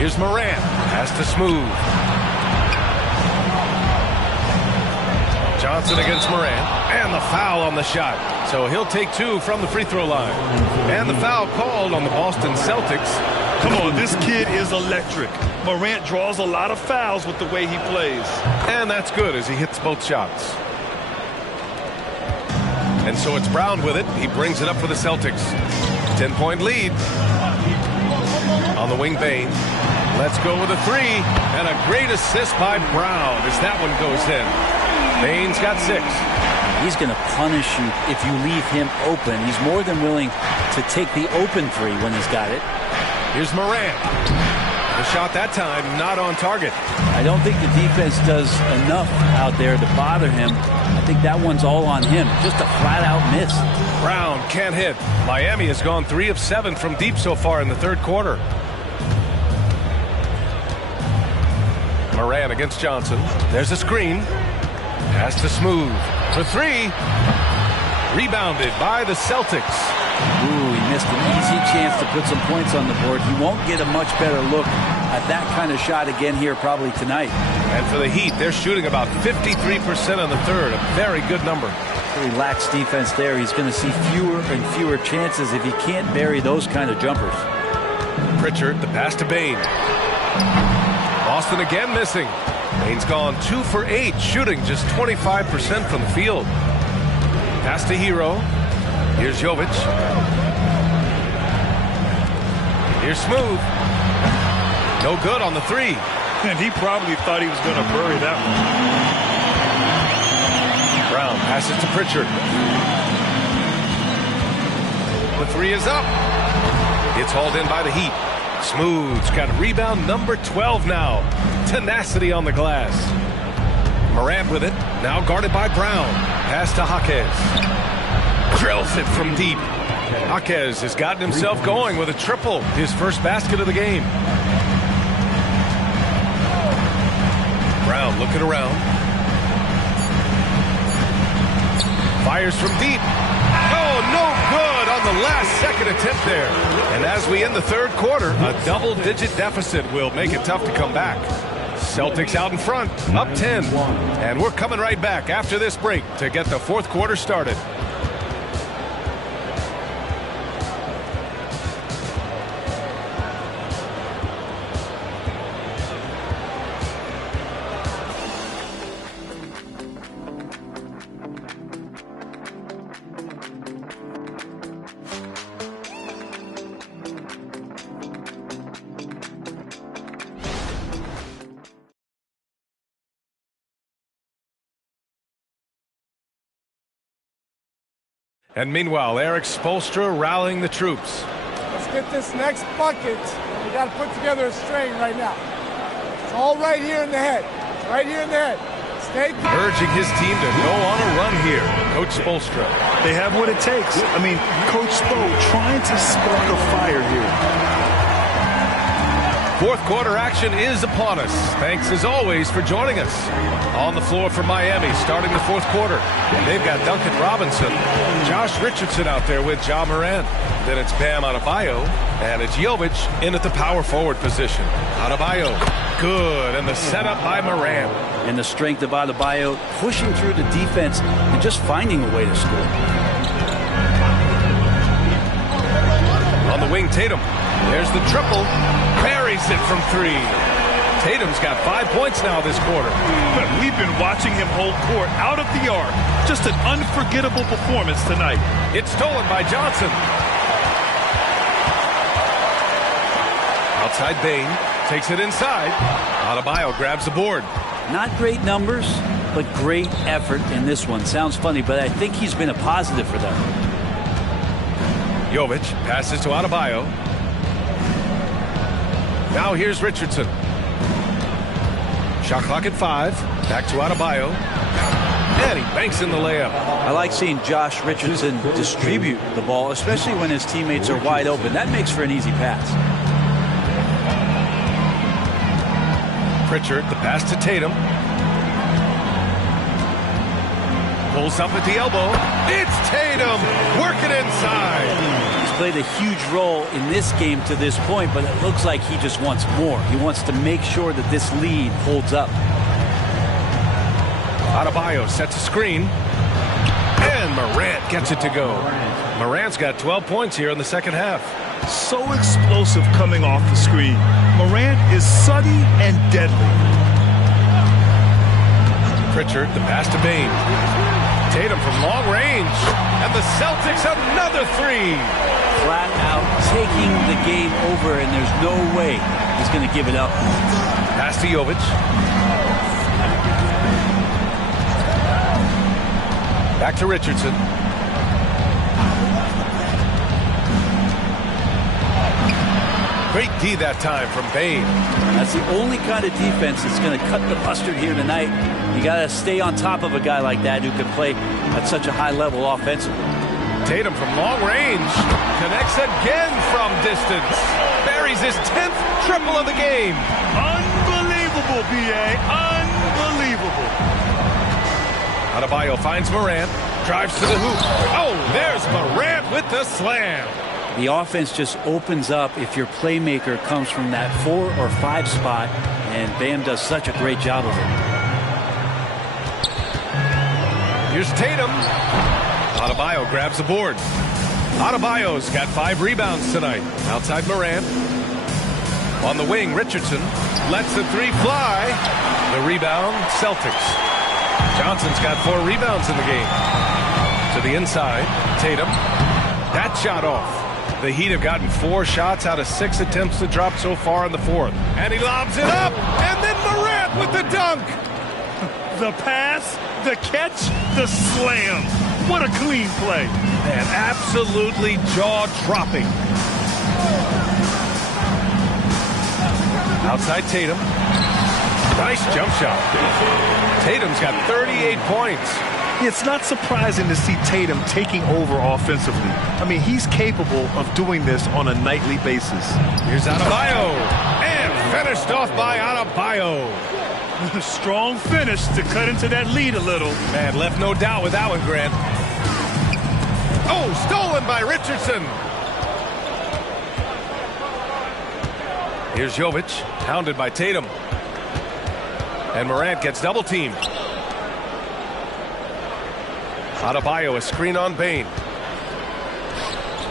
Here's Morant. Has to Smooth. Johnson against Morant. And the foul on the shot. So he'll take 2 from the free throw line. And the foul called on the Boston Celtics. Come on, this kid is electric. Morant draws a lot of fouls with the way he plays. And that's good as he hits both shots. And so it's Brown with it. He brings it up for the Celtics. 10-point lead. On the wing, Bane. Let's go with a 3. And a great assist by Brown as that one goes in. Bane's got 6. He's going to punish you if you leave him open. He's more than willing to take the open 3 when he's got it. Here's Morant. The shot that time not on target. I don't think the defense does enough out there to bother him. I think that one's all on him. Just a flat-out miss. Brown can't hit. Miami has gone 3 of 7 from deep so far in the third quarter. Morant against Johnson. There's a screen. Pass to Smooth. For 3. Rebounded by the Celtics. Ooh, he missed an easy chance to put some points on the board. He won't get a much better look at that kind of shot again here probably tonight. And for the Heat, they're shooting about 53% in the third. A very good number. Pretty lax defense there. He's going to see fewer and fewer chances if he can't bury those kind of jumpers. Pritchard, the pass to Bane. Boston again missing. Bane's gone 2 for 8, shooting just 25% from the field. Pass to Hero. Here's Jovic. Here's Smooth. No good on the 3. And he probably thought he was going to bury that one. Brown passes to Pritchard. The 3 is up. It's hauled in by the Heat. Smooth's got rebound number 12 now. Tenacity on the glass. Morant with it. Now guarded by Brown. Pass to Jaquez. Drills it from deep. Jaquez has gotten himself going with a triple. His first basket of the game. Brown looking around. Fires from deep. Oh, no good on the last second attempt there. And as we end the third quarter, a double-digit deficit will make it tough to come back. Celtics out in front, up 10. And we're coming right back after this break to get the fourth quarter started. And meanwhile, Eric Spoelstra rallying the troops. Let's get this next bucket. We got to put together a string right now. It's all right here in the head. It's right here in the head. Stay calm. Urging his team to go on a run here. Coach Spoelstra. They have what it takes. I mean, Coach Spo trying to spark a fire here. Fourth quarter action is upon us. Thanks as always for joining us. On the floor for Miami starting the fourth quarter. They've got Duncan Robinson, Josh Richardson out there with Ja Morant. Then it's Bam Adebayo, and it's Jovic in at the power forward position. Adebayo, good, and the setup by Morant. And the strength of Adebayo pushing through the defense and just finding a way to score. On the wing, Tatum. There's the triple. Buries it from 3. Tatum's got 5 points now this quarter. But we've been watching him hold court out of the arc. Just an unforgettable performance tonight. It's stolen by Johnson. Outside Bane. Takes it inside. Adebayo grabs the board. Not great numbers, but great effort in this one. Sounds funny, but I think he's been a positive for them. Jovic passes to Adebayo. Now here's Richardson. Shot clock at 5. Back to Adebayo. And he banks in the layup. I like seeing Josh Richardson distribute the ball, especially when his teammates are wide open. That makes for an easy pass. Pritchard, the pass to Tatum. Pulls up at the elbow. It's Tatum working inside. He's played a huge role in this game to this point, but it looks like he just wants more. He wants to make sure that this lead holds up. Adebayo sets a screen. And Morant gets it to go. Morant's got 12 points here in the second half. So explosive coming off the screen. Morant is sudden and deadly. Pritchard, the pass to Bane. Tatum from long range. And the Celtics another three. Flat out taking the game over, and there's no way he's going to give it up. Pass to Jovic. Back to Richardson. Great D that time from Bane. That's the only kind of defense that's going to cut the mustard here tonight. You got to stay on top of a guy like that who can play at such a high level offensively. Tatum from long range. Connects again from distance. Buries his 10th triple of the game. Unbelievable, B.A. Unbelievable. Adebayo finds Morant. Drives to the hoop. Oh, there's Morant with the slam. The offense just opens up if your playmaker comes from that 4 or 5 spot, and Bam does such a great job of it. Here's Tatum. Adebayo grabs the board. Adebayo's got 5 rebounds tonight. Outside Morant. On the wing, Richardson lets the three fly. The rebound, Celtics. Johnson's got 4 rebounds in the game. To the inside, Tatum. That shot off. The Heat have gotten 4 shots out of 6 attempts to drop so far in the fourth. And he lobs it up, and then Morant with the dunk. The pass, the catch, the slam. What a clean play. Man, absolutely jaw-dropping. Outside Tatum. Nice jump shot. Tatum's got 38 points. It's not surprising to see Tatum taking over offensively. I mean, he's capable of doing this on a nightly basis. Here's Adebayo. And finished off by Adebayo. Strong finish to cut into that lead a little. Man, left no doubt with that one, Grant. Oh, stolen by Richardson. Here's Jovic, hounded by Tatum. And Morant gets double teamed. Adebayo, a screen on Bane.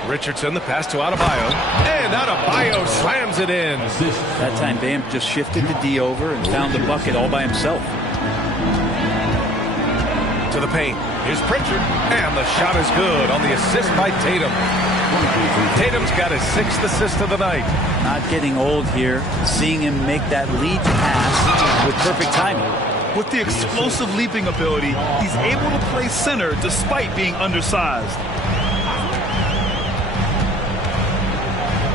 Richardson, the pass to Adebayo. And Adebayo slams it in. That time, Bam just shifted the D over and found the bucket all by himself. To the paint. Here's Pritchard. And the shot is good on the assist by Tatum. Tatum's got his 6th assist of the night. Not getting old here. Seeing him make that lead pass with perfect timing. With the explosive leaping ability, he's able to play center despite being undersized.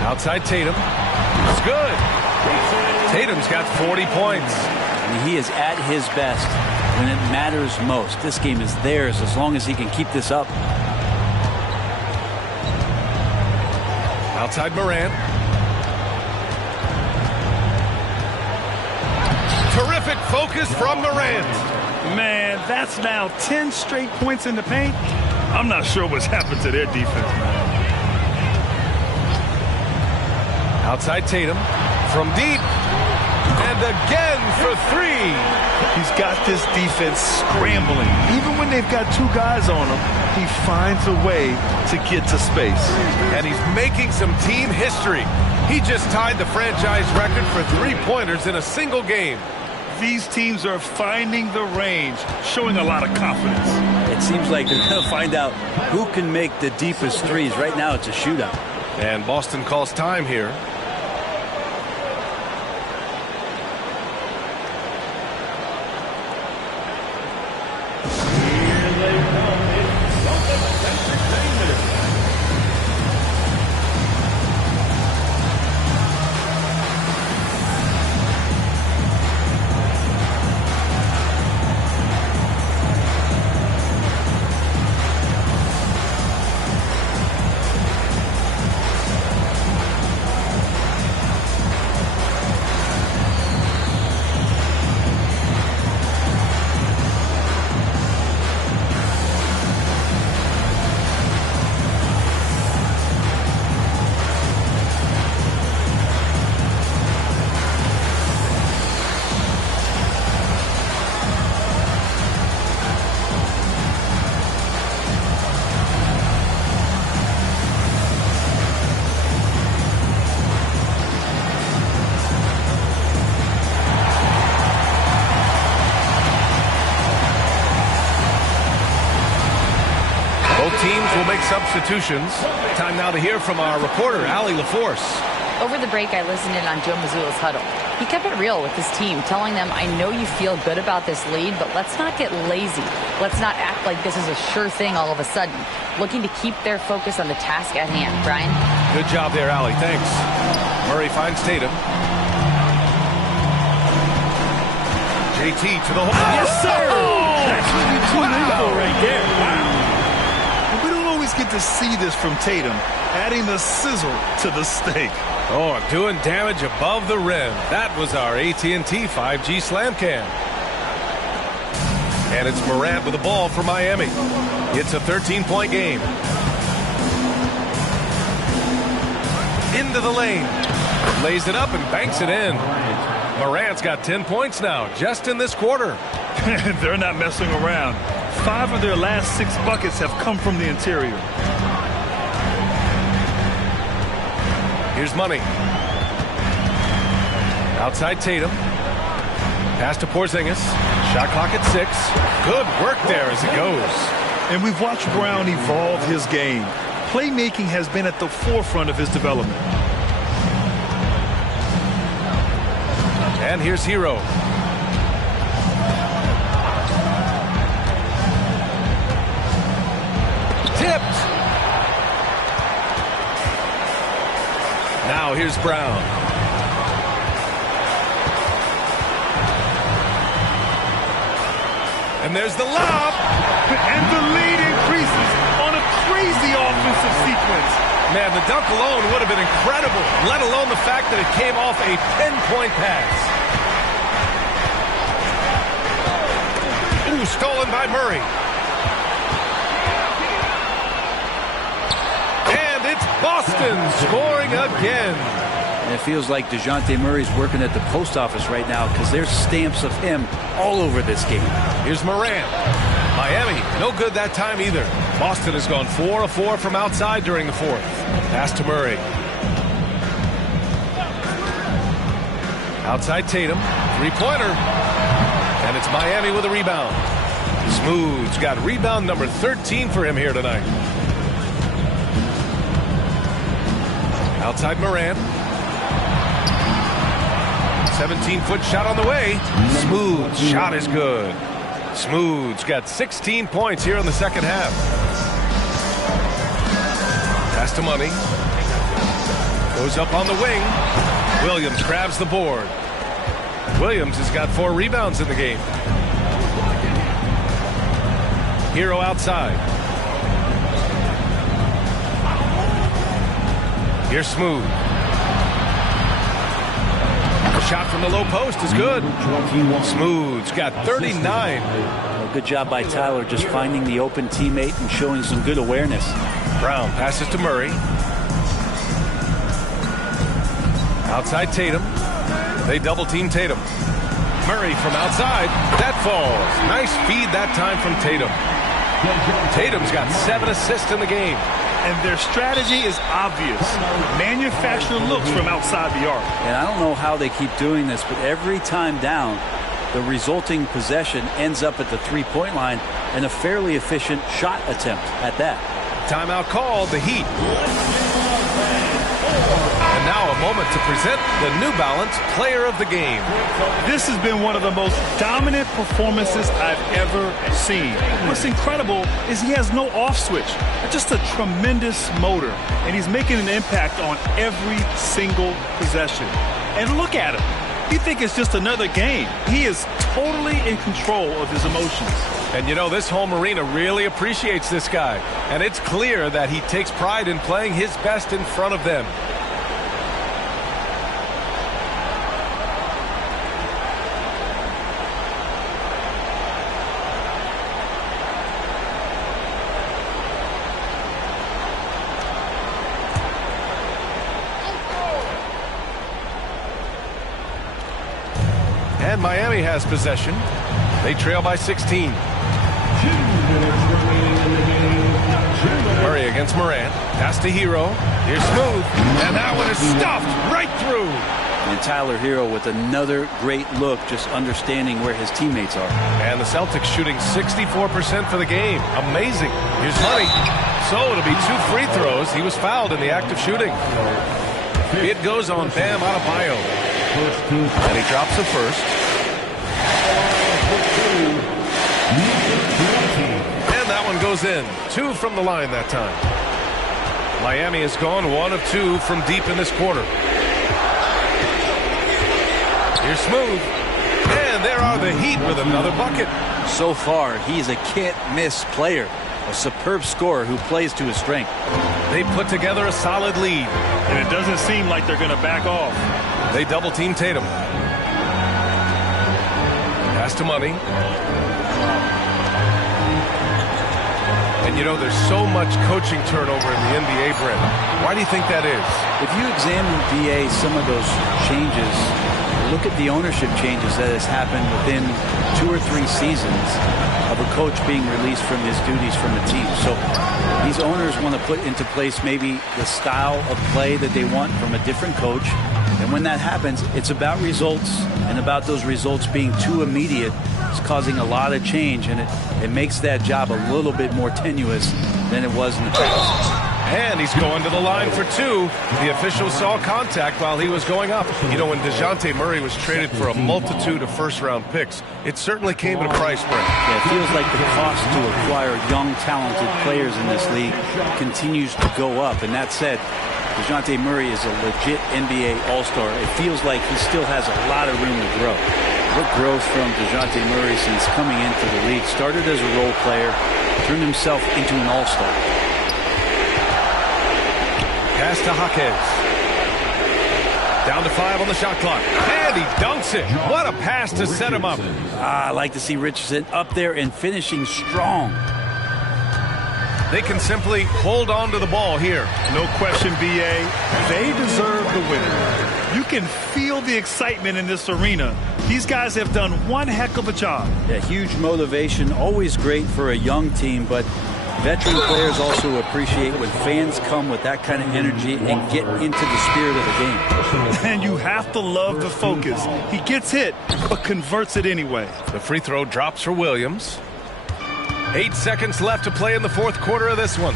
Outside Tatum. It's good. Tatum's got 40 points. And he is at his best when it matters most. This game is theirs as long as he can keep this up. Outside Morant. Terrific focus from Morant. Man, that's now 10 straight points in the paint. I'm not sure what's happened to their defense. Outside Tatum from deep. And again for 3. He's got this defense scrambling. Even when they've got 2 guys on him, he finds a way to get to space. And he's making some team history. He just tied the franchise record for 3-pointers in a single game. These teams are finding the range, showing a lot of confidence. It seems like they're going to find out who can make the deepest threes. Right now, it's a shootout. And Boston calls time here. make substitutions. Time now to hear from our reporter, Allie LaForce. Over the break, I listened in on Joe Mazzulla's huddle. He kept it real with his team, telling them, I know you feel good about this lead, but let's not get lazy. Let's not act like this is a sure thing all of a sudden. Looking to keep their focus on the task at hand. Brian? Good job there, Allie. Thanks. Murray finds Tatum. JT to the hole. Yes, sir! Oh! That's what you tune in for right there. Wow. We don't always get to see this from Tatum, adding the sizzle to the steak. Oh, doing damage above the rim. That was our AT&T 5G Slam Cam. And it's Morant with the ball for Miami. It's a 13-point game. Into the lane. Lays it up and banks it in. Morant's got 10 points now, just in this quarter. They're not messing around. 5 of their last 6 buckets have come from the interior. Here's Money. Outside Tatum. Pass to Porzingis. Shot clock at 6. Good work there as it goes. And we've watched Brown evolve his game. Playmaking has been at the forefront of his development. And here's Hero. Tipped. Now here's Brown. And there's the lob. And the lead increases on a crazy offensive sequence. Man, the dunk alone would have been incredible, let alone the fact that it came off a pinpoint pass. Ooh, stolen by Murray. And it's Boston scoring again. And it feels like DeJounte Murray's working at the post office right now because there's stamps of him all over this game. Here's Morant. Miami, no good that time either. Boston has gone 4 of 4 from outside during the fourth. Pass to Murray. Outside Tatum. Three-pointer. And it's Miami with a rebound. Smooth's got rebound number 13 for him here tonight. Outside Morant. 17-foot shot on the way. Smooth's shot is good. Smooth's got 16 points here in the second half. Pass to Money. Goes up on the wing. Williams grabs the board. Williams has got 4 rebounds in the game. Hero outside. Here's Smooth. The shot from the low post is good. Smooth's got 39. Well, good job by Tyler just finding the open teammate and showing some good awareness. Brown passes to Murray. Outside Tatum. They double team Tatum. Murray from outside. That falls. Nice feed that time from Tatum. Tatum's got 7 assists in the game. And their strategy is obvious. Manufacture looks from outside the arc. And I don't know how they keep doing this, but every time down, the resulting possession ends up at the three-point line and a fairly efficient shot attempt at that. Timeout called, the Heat. And now a moment to present the New Balance Player of the Game. This has been one of the most dominant performances I've ever seen. What's incredible is he has no off switch. Just a tremendous motor. And he's making an impact on every single possession. And look at him. You think it's just another game. He is totally in control of his emotions. And you know, this home arena really appreciates this guy. And it's clear that he takes pride in playing his best in front of them. And Miami has possession. They trail by 16. Murray against Morant. Pass to Hero. Here's Smooth. And that one is stuffed right through. And Tyler Hero with another great look, just understanding where his teammates are. And the Celtics shooting 64% for the game. Amazing. Here's Money. So it'll be 2 free throws. He was fouled in the act of shooting. It goes on Bam Adebayo. And he drops the first. And that one goes in. 2 from the line that time. Miami has gone 1 of 2 from deep in this quarter. Here's Smooth. And there are the Heat with another bucket. So far, he's a can't-miss player. A superb scorer who plays to his strength. They put together a solid lead. And it doesn't seem like they're going to back off. They double-team Tatum. Pass to Money. And you know, there's so much coaching turnover in the NBA, Brent. Why do you think that is? If you examine, BA, some of those changes, look at the ownership changes that has happened within 2 or 3 seasons of a coach being released from his duties from a team. So these owners want to put into place maybe the style of play that they want from a different coach. And when that happens, it's about results, and about those results being too immediate. It's causing a lot of change, and it makes that job a little bit more tenuous than it was in the past. And he's going to the line for 2. The official saw contact while he was going up. You know, when DeJounte Murray was traded for a multitude of first-round picks, it certainly came at a price, Brent. Yeah, it feels like the cost to acquire young, talented players in this league continues to go up. And that said, DeJounte Murray is a legit NBA All-Star. It feels like he still has a lot of room to grow. What growth from DeJounte Murray since coming into the league. Started as a role player, turned himself into an All-Star. Pass to Jaquez. Down to 5 on the shot clock. And he dunks it. What a pass to set him up. I like to see Richardson up there and finishing strong. They can simply hold on to the ball here. No question, BA. They deserve the win. You can feel the excitement in this arena. These guys have done one heck of a job. Yeah, huge motivation. Always great for a young team, but veteran players also appreciate when fans come with that kind of energy and get into the spirit of the game. And you have to love the focus. He gets hit, but converts it anyway. The free throw drops for Williams. 8 seconds left to play in the 4th quarter of this one.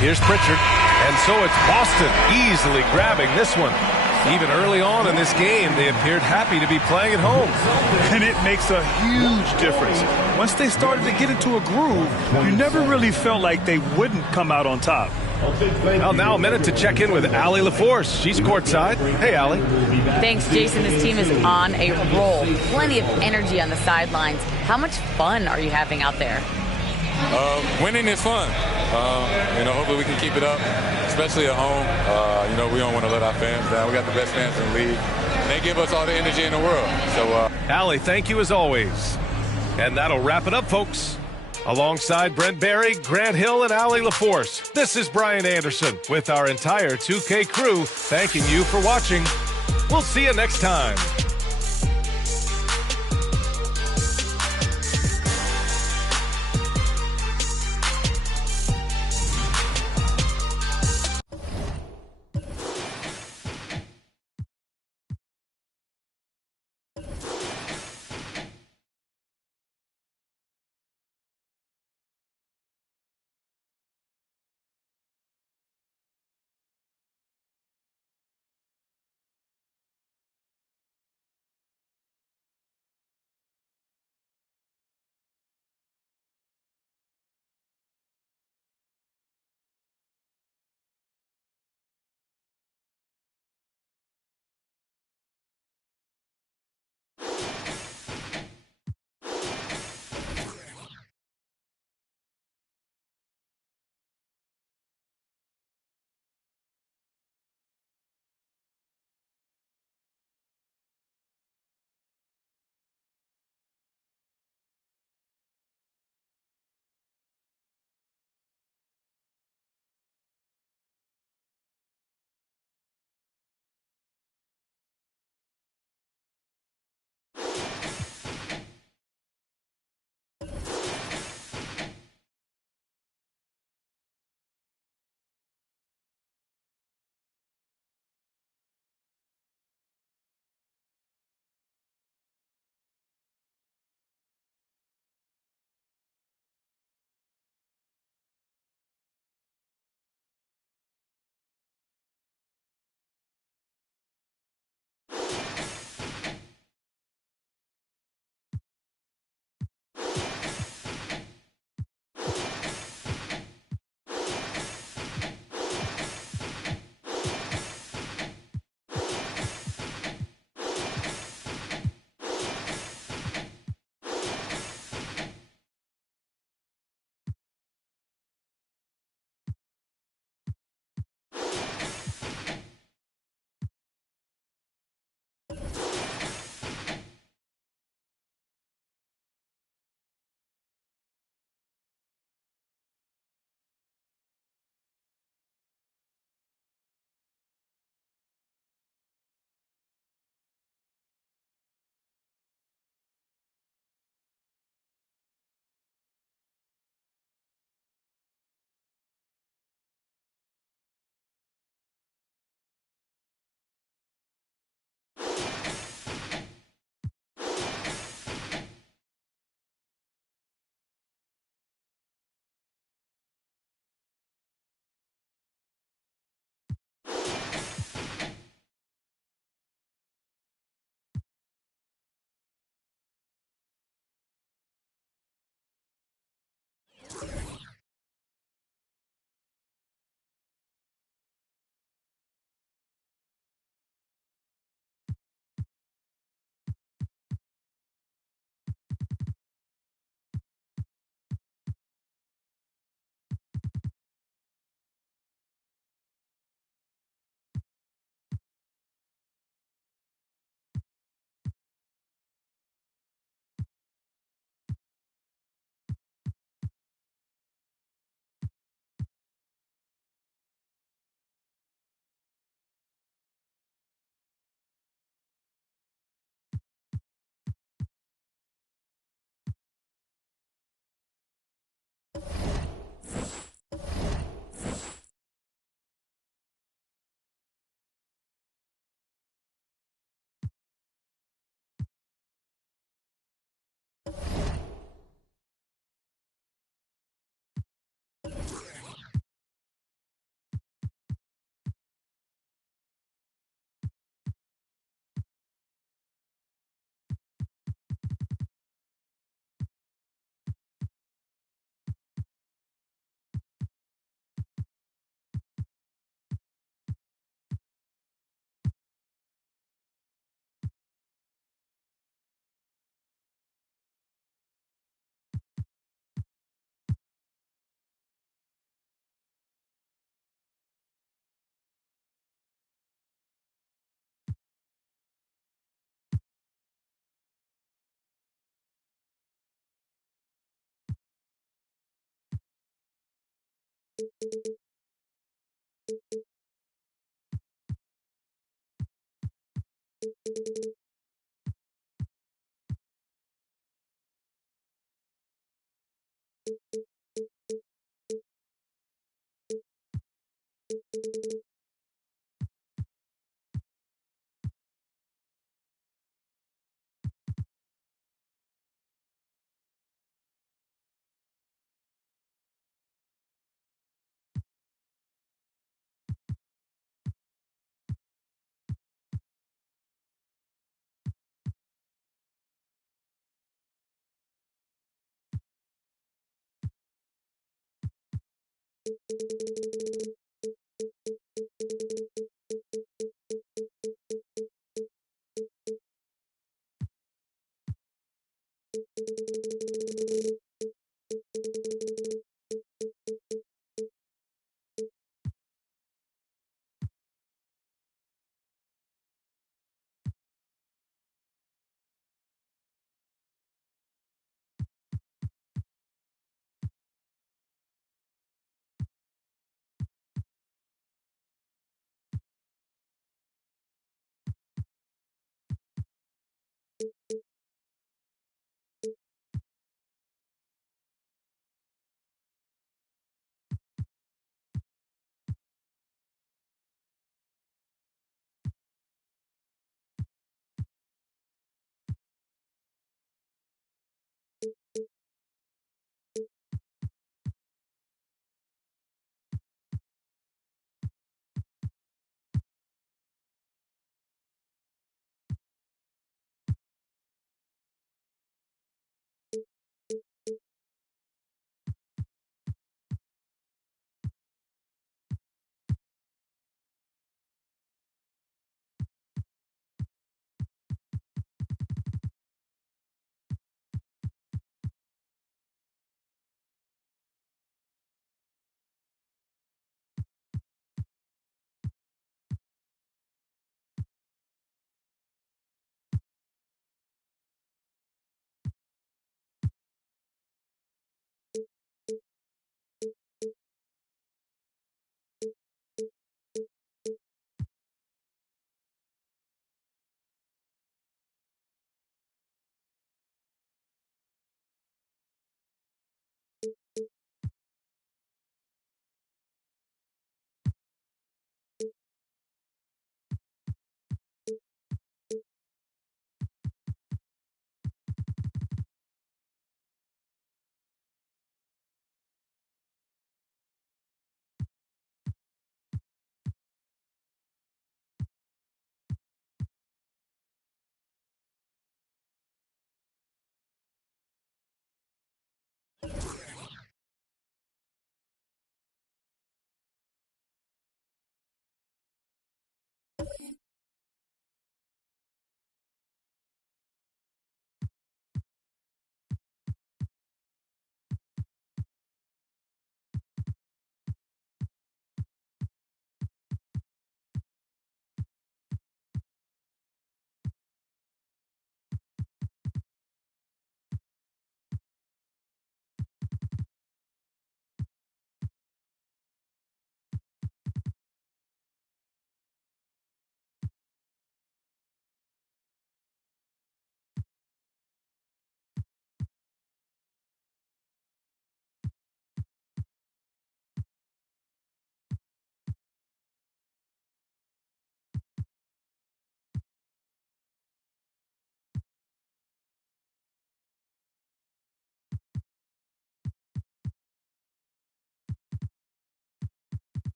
Here's Pritchard. And so it's Boston easily grabbing this one. Even early on in this game, they appeared happy to be playing at home. And it makes a huge difference. Once they started to get into a groove, you never really felt like they wouldn't come out on top. Well, now a minute to check in with Allie LaForce. She's courtside. Hey, Allie. Thanks, Jason. This team is on a roll. Plenty of energy on the sidelines. How much fun are you having out there? Winning is fun. Hopefully we can keep it up, especially at home. We don't want to let our fans down. We got the best fans in the league. And they give us all the energy in the world. So, Allie, thank you as always. And that'll wrap it up, folks. Alongside Brent Barry, Grant Hill, and Allie LaForce, this is Brian Anderson with our entire 2K crew thanking you for watching. We'll see you next time.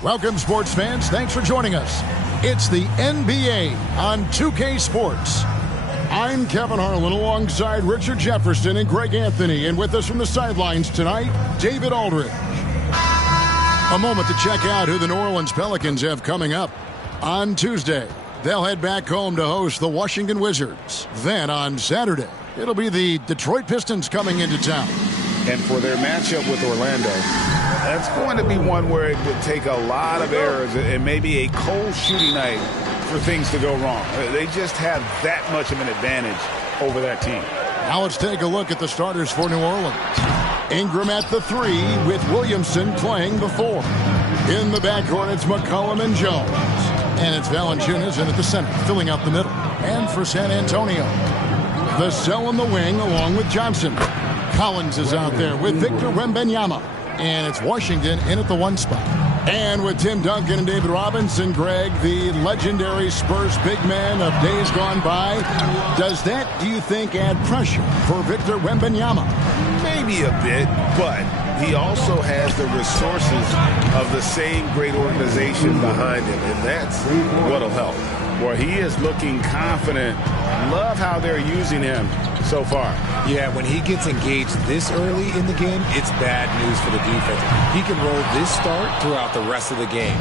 Welcome, sports fans. Thanks for joining us. It's the NBA on 2K Sports. I'm Kevin Harlan alongside Richard Jefferson and Greg Anthony. And with us from the sidelines tonight, David Aldridge. A moment to check out who the New Orleans Pelicans have coming up. On Tuesday, they'll head back home to host the Washington Wizards. Then on Saturday, it'll be the Detroit Pistons coming into town. And for their matchup with Orlando, that's going to be one where it would take a lot of errors and maybe a cold shooting night for things to go wrong. They just have that much of an advantage over that team. Now let's take a look at the starters for New Orleans. Ingram at the 3 with Williamson playing the 4. In the backcourt, it's McCollum and Jones. And it's Valanciunas in at the center, filling out the middle. And for San Antonio, Vassell in the wing along with Johnson. Collins is out there with Victor Wembanyama. And it's Washington in at the 1 spot. And with Tim Duncan and David Robinson, Greg, the legendary Spurs big man of days gone by, does that, do you think, add pressure for Victor Wembanyama? Maybe a bit, but he also has the resources of the same great organization behind him, and that's what'll help. Where he is looking confident. Love how they're using him so far. Yeah, when he gets engaged this early in the game, it's bad news for the defense. He can roll this start throughout the rest of the game.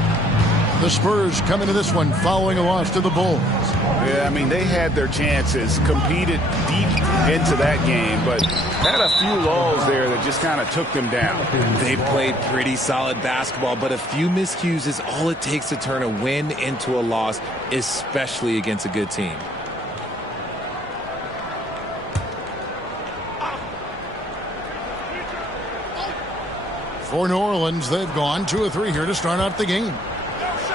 The Spurs come into this one following a loss to the Bulls. Yeah, I mean, they had their chances, competed deep into that game, but had a few lulls there that just kind of took them down. They played pretty solid basketball, but a few miscues is all it takes to turn a win into a loss, especially against a good team. For New Orleans, they've gone 2 of 3 here to start out the game.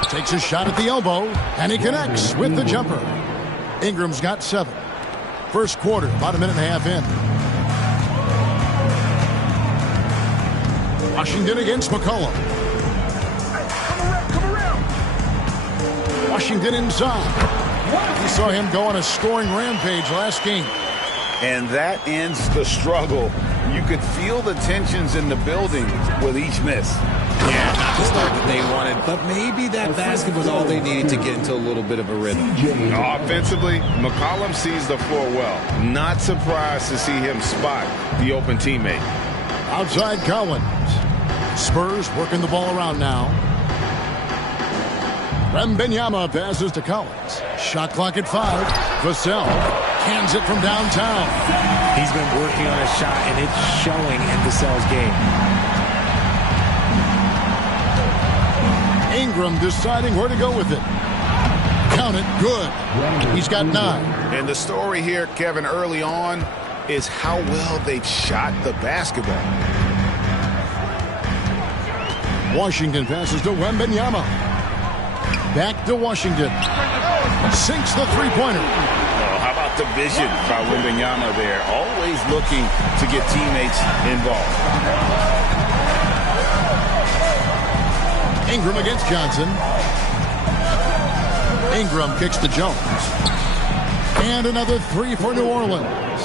Takes a shot at the elbow, and he connects with the jumper. Ingram's got 7. First quarter, about a minute and a half in. Washington against McCollum. Washington inside. We saw him go on a scoring rampage last game. And that ends the struggle. You could feel the tensions in the building with each miss. Yeah, not the start that they wanted, but maybe that basket was all they needed to get into a little bit of a rhythm. Offensively, McCollum sees the floor well. Not surprised to see him spot the open teammate. Outside Collins. Spurs working the ball around now. Wembanyama passes to Collins. Shot clock at 5. Vassell hands it from downtown. He's been working on his shot, and it's showing in Vassell's game. Ingram deciding where to go with it. Count it. Good. He's got 9. And the story here, Kevin, early on is how well they've shot the basketball. Washington passes to Wembanyama. Back to Washington. Sinks the three-pointer. Oh, how about the vision by Wembanyama there? Always looking to get teammates involved. Ingram against Johnson. Ingram kicks to Jones. And another 3 for New Orleans.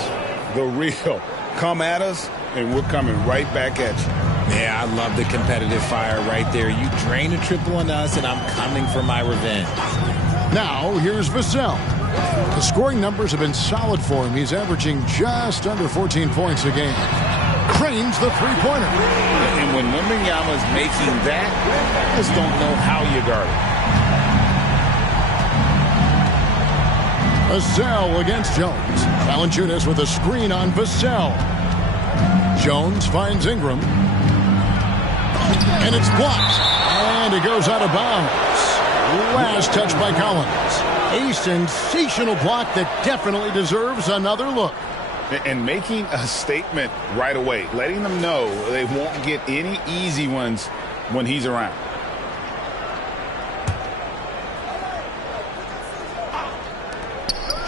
The real. Come at us, and we're coming right back at you. Yeah, I love the competitive fire right there. You drain a triple on us, and I'm coming for my revenge. Now, here's Vassell. The scoring numbers have been solid for him. He's averaging just under 14 points a game. Cranes the three-pointer. And when Wembanyama's making that, I just don't know how you guard it. Vassell against Jones. Valanciunas with a screen on Vassell. Jones finds Ingram. And it's blocked. And it goes out of bounds. Last touch by Collins. A sensational block that definitely deserves another look. And making a statement right away, letting them know they won't get any easy ones when he's around.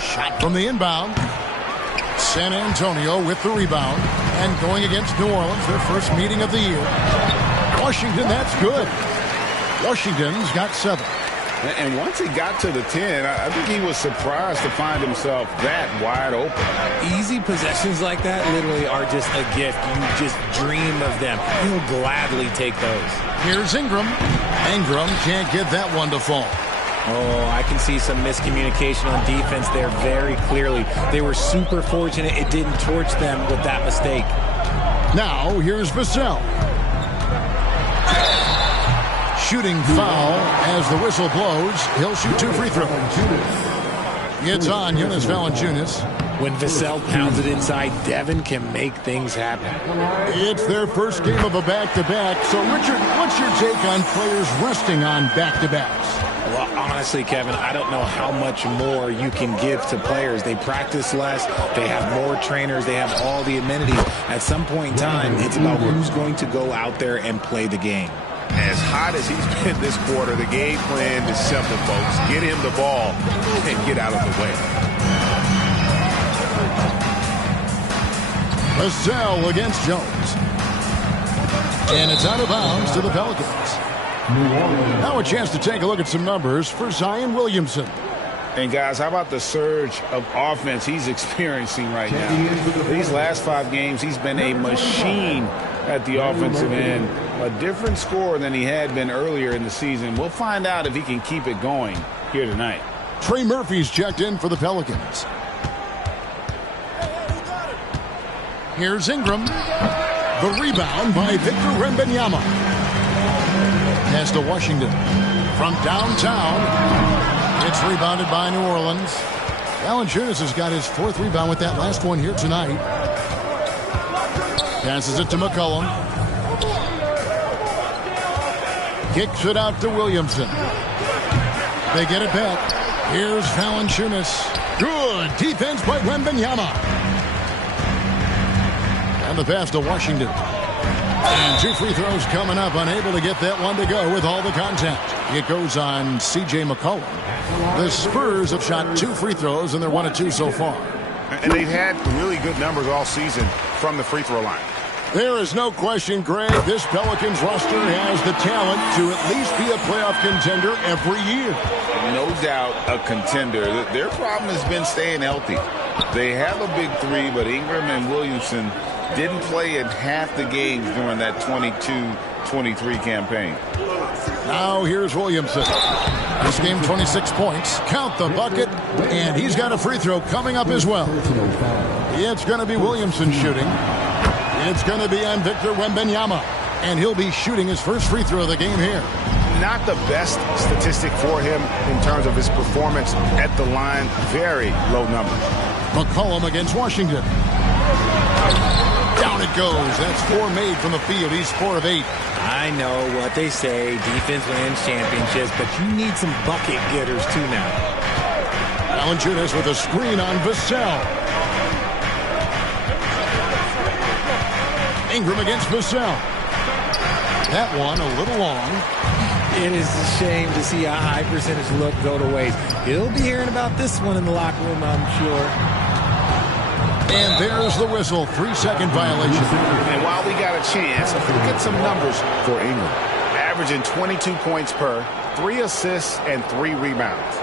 Shot from the inbound. San Antonio with the rebound. And going against New Orleans, their first meeting of the year. Washington, that's good. Washington's got 7. And once he got to the 10, I think he was surprised to find himself that wide open. Easy possessions like that literally are just a gift. You just dream of them. He'll gladly take those. Here's Ingram. Ingram can't get that one to fall. Oh, I can see some miscommunication on defense there very clearly. They were super fortunate it didn't torch them with that mistake. Now, here's Vassell. Shooting foul as the whistle blows. He'll shoot 2 free throws. It's on Jonas Valanciunas. When Vassell pounds it inside, Devin can make things happen. It's their first game of a back-to-back. So, Richard, what's your take on players resting on back-to-backs? Well, honestly, Kevin, I don't know how much more you can give to players. They practice less. They have more trainers. They have all the amenities. At some point in time, it's about who's going to go out there and play the game. As hot as he's been this quarter, the game plan is simple, folks. Get him the ball and get out of the way. Vassell against Jones. And it's out of bounds to the Pelicans. Now a chance to take a look at some numbers for Zion Williamson. And guys, how about the surge of offense he's experiencing right now? These last 5 games, he's been a machine at the offensive end. A different score than he had been earlier in the season. We'll find out if he can keep it going here tonight. Trey Murphy's checked in for the Pelicans. Here's Ingram. The rebound by Victor Wembanyama. Pass to Washington. From downtown, it's rebounded by New Orleans. Valanciunas has got his 4th rebound with that last one here tonight. Passes it to McCollum. Kicks it out to Williamson. They get it back. Here's Valanciunas. Good defense by Wembanyama. And the pass to Washington. And 2 free throws coming up. Unable to get that one to go with all the contact. It goes on C.J. McCollum. The Spurs have shot 2 free throws, and they're 1 of 2 so far. And they've had really good numbers all season from the free throw line. There is no question, Greg, this Pelicans roster has the talent to at least be a playoff contender every year. No doubt a contender. Their problem has been staying healthy. They have a big 3, but Ingram and Williamson didn't play in half the games during that 22-23 campaign. Now here's Williamson. This game 26 points. Count the bucket, and he's got a free throw coming up as well. It's going to be Williamson shooting. It's going to be on Victor Wembanyama, and he'll be shooting his first free throw of the game here. Not the best statistic for him in terms of his performance at the line. Very low numbers. McCollum against Washington. Down it goes. That's 4 made from the field. He's 4 of 8. I know what they say. Defense wins championships, but you need some bucket getters too now. Valanciunas with a screen on Vassell. Ingram against Vassell. That one a little long. It is a shame to see a high percentage look go to waste. He'll be hearing about this one in the locker room, I'm sure. And there's the whistle. 3-second violation. And while we got a chance, let's look at some numbers for Ingram. Averaging 22 points per, 3 assists, and 3 rebounds.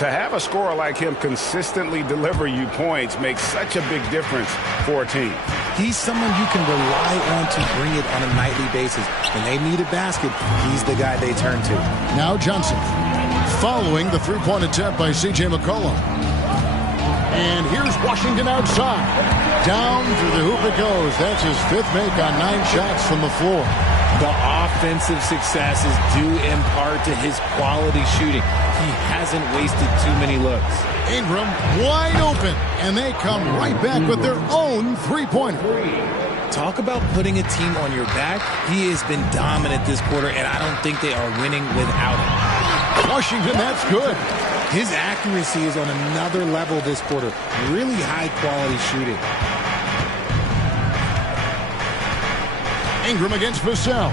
To have a scorer like him consistently deliver you points makes such a big difference for a team. He's someone you can rely on to bring it on a nightly basis. When they need a basket, he's the guy they turn to. Now Johnson. Following the 3-point attempt by C.J. McCollum. And here's Washington outside. Down through the hoop it goes. That's his 5th make on 9 shots from the floor. The offensive success is due in part to his quality shooting. He hasn't wasted too many looks. Ingram wide open, and they come right back with their own 3-pointer. Talk about putting a team on your back. He has been dominant this quarter, and I don't think they are winning without him. Washington, that's good. His accuracy is on another level this quarter. Really high-quality shooting. Ingram against Vassell.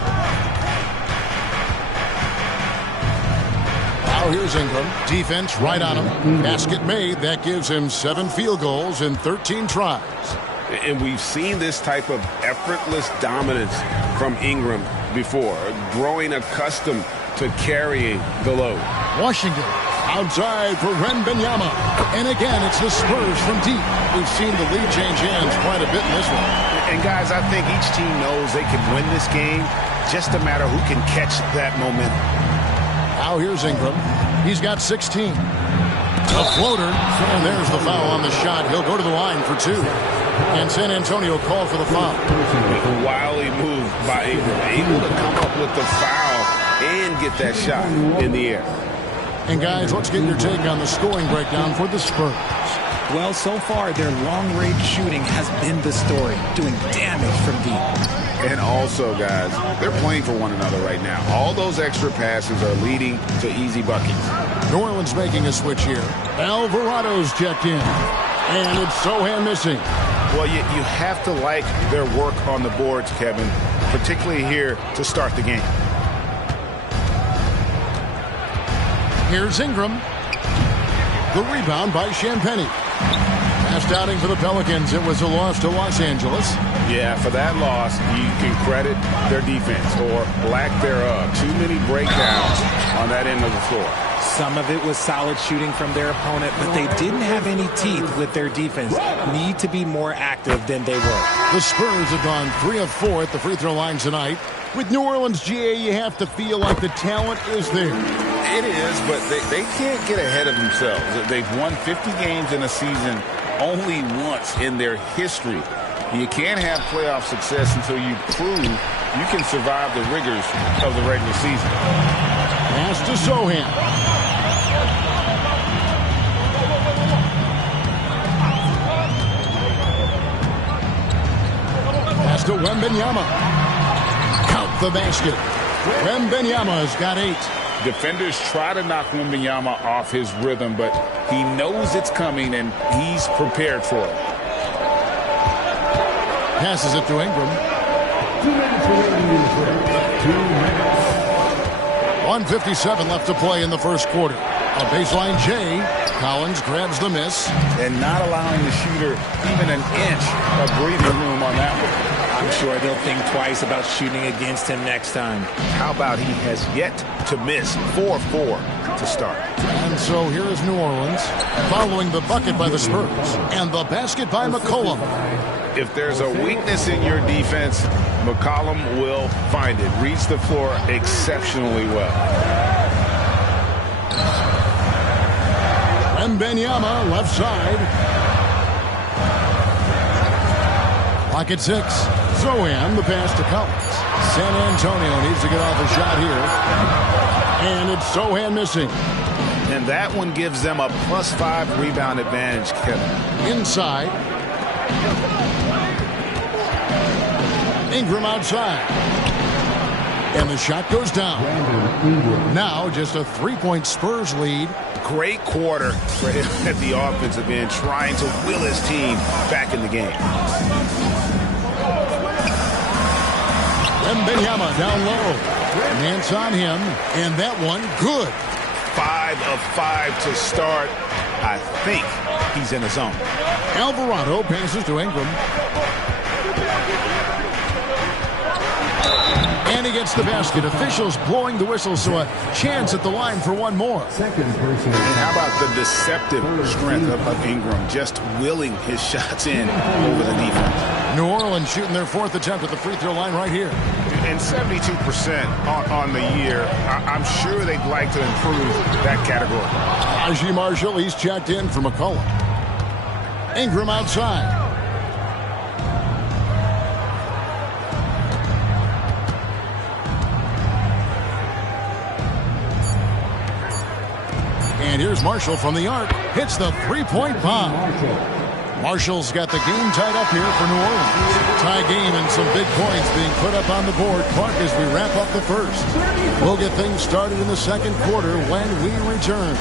Now here's Ingram. Defense right on him. Basket made. That gives him 7 field goals in 13 tries. And we've seen this type of effortless dominance from Ingram before, growing accustomed to carrying the load. Washington outside for Wembanyama. And again, it's the Spurs from deep. We've seen the lead change hands quite a bit in this one. And guys, I think each team knows they can win this game. Just a matter who can catch that momentum. Now here's Ingram. He's got 16. A floater, and there's the foul on the shot. He'll go to the line for 2. And San Antonio called for the foul. Wily move by Ingram, able to come up with the foul and get that shot in the air. And guys, let's get your take on the scoring breakdown for the Spurs. Well, so far, their long-range shooting has been the story, doing damage from deep. And also, guys, they're playing for one another right now. All those extra passes are leading to easy buckets. New Orleans making a switch here. Alvarado's checked in. And it's Sohan missing. Well, you have to like their work on the boards, Kevin, particularly here to start the game. Here's Ingram. The rebound by Champagnie. Last outing for the Pelicans, it was a loss to Los Angeles. Yeah, for that loss, you can credit their defense or lack thereof. Too many breakdowns on that end of the floor. Some of it was solid shooting from their opponent, but they didn't have any teeth with their defense. Need to be more active than they were. The Spurs have gone 3 of 4 at the free throw line tonight. With New Orleans, GA, you have to feel like the talent is there. It is, but they can't get ahead of themselves. They've won 50 games in a season only once in their history. You can't have playoff success until you prove you can survive the rigors of the regular season. Pass to Sohan. Pass to Wembanyama. Count the basket. Wembanyama's got 8. Defenders try to knock Wembanyama off his rhythm, but he knows it's coming and he's prepared for it. Passes it to Ingram. 1:57 left to play in the first quarter. A baseline J. Collins grabs the miss. And not allowing the shooter even an inch of breathing room on that one. I'm sure they'll think twice about shooting against him next time. How about he has yet to miss 4-4 to start. And so here is New Orleans following the bucket by the Spurs and the basket by McCollum. If there's a weakness in your defense, McCollum will find it. Reads the floor exceptionally well. Wembanyama left side. Clock at 6. Sohan, the pass to Collins. San Antonio needs to get off a shot here. And it's Sohan missing. And that one gives them a +5 rebound advantage, Kevin. Inside. Ingram outside. And the shot goes down. Now just a 3-point Spurs lead. Great quarter for him at the offensive end, trying to will his team back in the game. Wembanyama down low. Nance on him, and that one good. 5 of 5 to start. I think he's in the zone. Alvarado passes to Ingram. And he gets the basket. Officials blowing the whistle, so a chance at the line for one more. And how about the deceptive strength of Ingram, just willing his shots in over the defense. New Orleans shooting their 4th attempt at the free throw line right here. And 72% on the year. I'm sure they'd like to improve that category. Najee Marshall, he's checked in for McCollum. Ingram outside. And here's Marshall from the arc. Hits the three-point bomb. Marshall's got the game tied up here for New Orleans. Tie game and some big points being put up on the board. Clark, as we wrap up the first. We'll get things started in the second quarter when we return.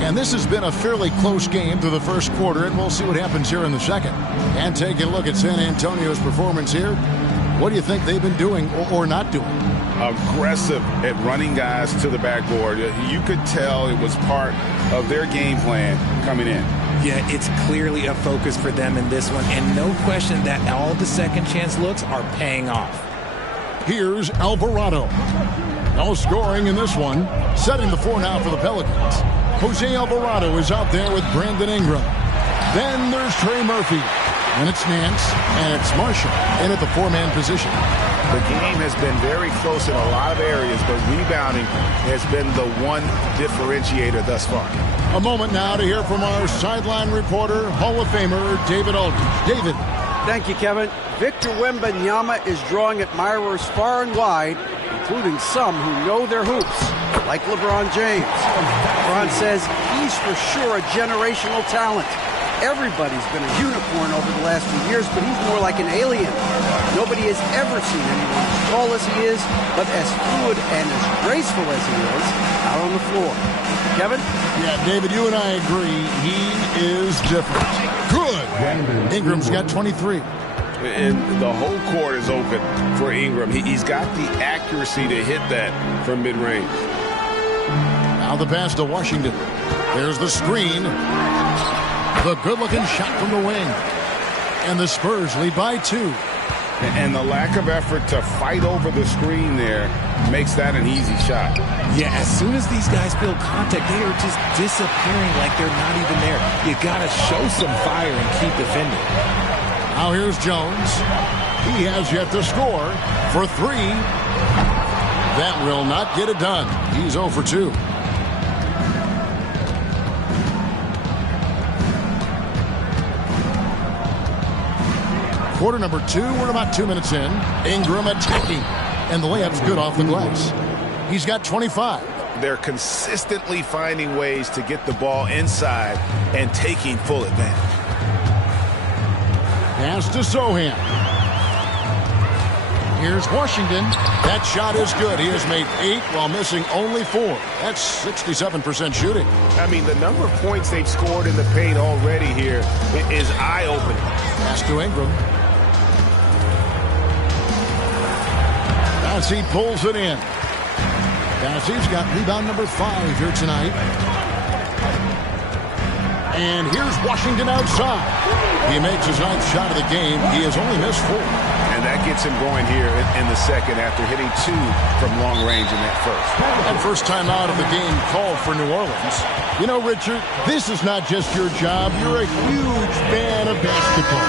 And this has been a fairly close game through the first quarter, and we'll see what happens here in the second. And taking a look at San Antonio's performance here, what do you think they've been doing or not doing? Aggressive at running guys to the backboard. You could tell it was part of their game plan coming in. Yeah, it's clearly a focus for them in this one, and no question that all the second chance looks are paying off. Here's Alvarado. No scoring in this one. Setting the floor now for the Pelicans. Jose Alvarado is out there with Brandon Ingram. Then there's Trey Murphy. And it's Nance, and it's Marshall in at the four-man position. The game has been very close in a lot of areas, but rebounding has been the one differentiator thus far. A moment now to hear from our sideline reporter, Hall of Famer David Aldridge. David. Thank you, Kevin. Victor Wembanyama is drawing admirers far and wide, including some who know their hoops, like LeBron James. LeBron says he's for sure a generational talent. Everybody's been a unicorn over the last few years, but he's more like an alien. Nobody has ever seen anyone as tall as he is, but as fluid and as graceful as he is out on the floor. Kevin? Yeah, David, you and I agree. He is different. Good. Ingram's got 23. And the whole court is open for Ingram. He's got the accuracy to hit that from mid-range. Now the pass to Washington. There's the screen. The good-looking shot from the wing. And the Spurs lead by 2. And the lack of effort to fight over the screen there makes that an easy shot. Yeah, as soon as these guys feel contact, they are just disappearing like they're not even there. You got to show some fire and keep defending. Now here's Jones. He has yet to score for 3. That will not get it done. He's 0 for 2. Quarter number 2, we're about 2 minutes in. Ingram attacking, and the layup's good off the glass. He's got 25. They're consistently finding ways to get the ball inside and taking full advantage. Pass to Sohan. Here's Washington. That shot is good. He has made 8 while missing only 4. That's 67% shooting. I mean, the number of points they've scored in the paint already here is eye-opening. Pass to Ingram. Bassey pulls it in. Bassey's got rebound number 5 here tonight. And here's Washington outside. He makes his 9th shot of the game. He has only missed 4. And that gets him going here in the second after hitting 2 from long range in that first. And first time out of the game called for New Orleans. You know, Richard, this is not just your job. You're a huge fan of basketball.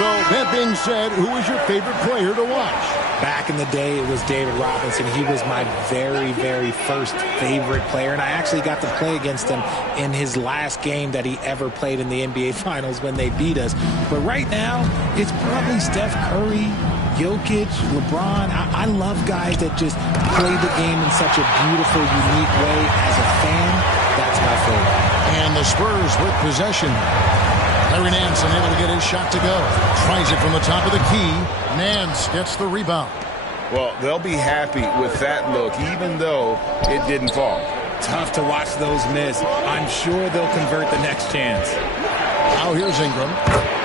So, that being said, who is your favorite player to watch? Back in the day, it was David Robinson. He was my very, very first favorite player, and I actually got to play against him in his last game that he ever played in the NBA Finals when they beat us. But right now, it's probably Steph Curry, Jokic, LeBron. I love guys that just play the game in such a beautiful, unique way. As a fan, that's my favorite. And the Spurs with possession. Larry Nance unable to get his shot to go. Tries it from the top of the key. Nance gets the rebound. Well, they'll be happy with that look, even though it didn't fall. Tough to watch those miss. I'm sure they'll convert the next chance. Now here's Ingram.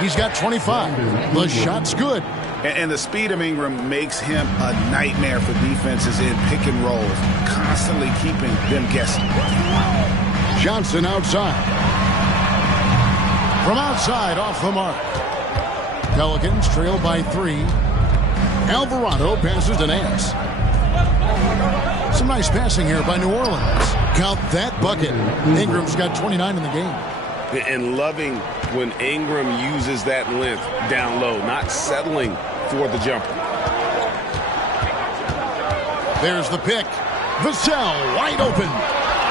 He's got 25. The shot's good. And the speed of Ingram makes him a nightmare for defenses in pick and rolls, constantly keeping them guessing. Johnson outside. From outside, off the mark. Pelicans trail by 3. Alvarado passes to Nance. Some nice passing here by New Orleans. Count that bucket. Ingram's got 29 in the game. And loving when Ingram uses that length down low, not settling for the jumper. There's the pick. Vassell wide open.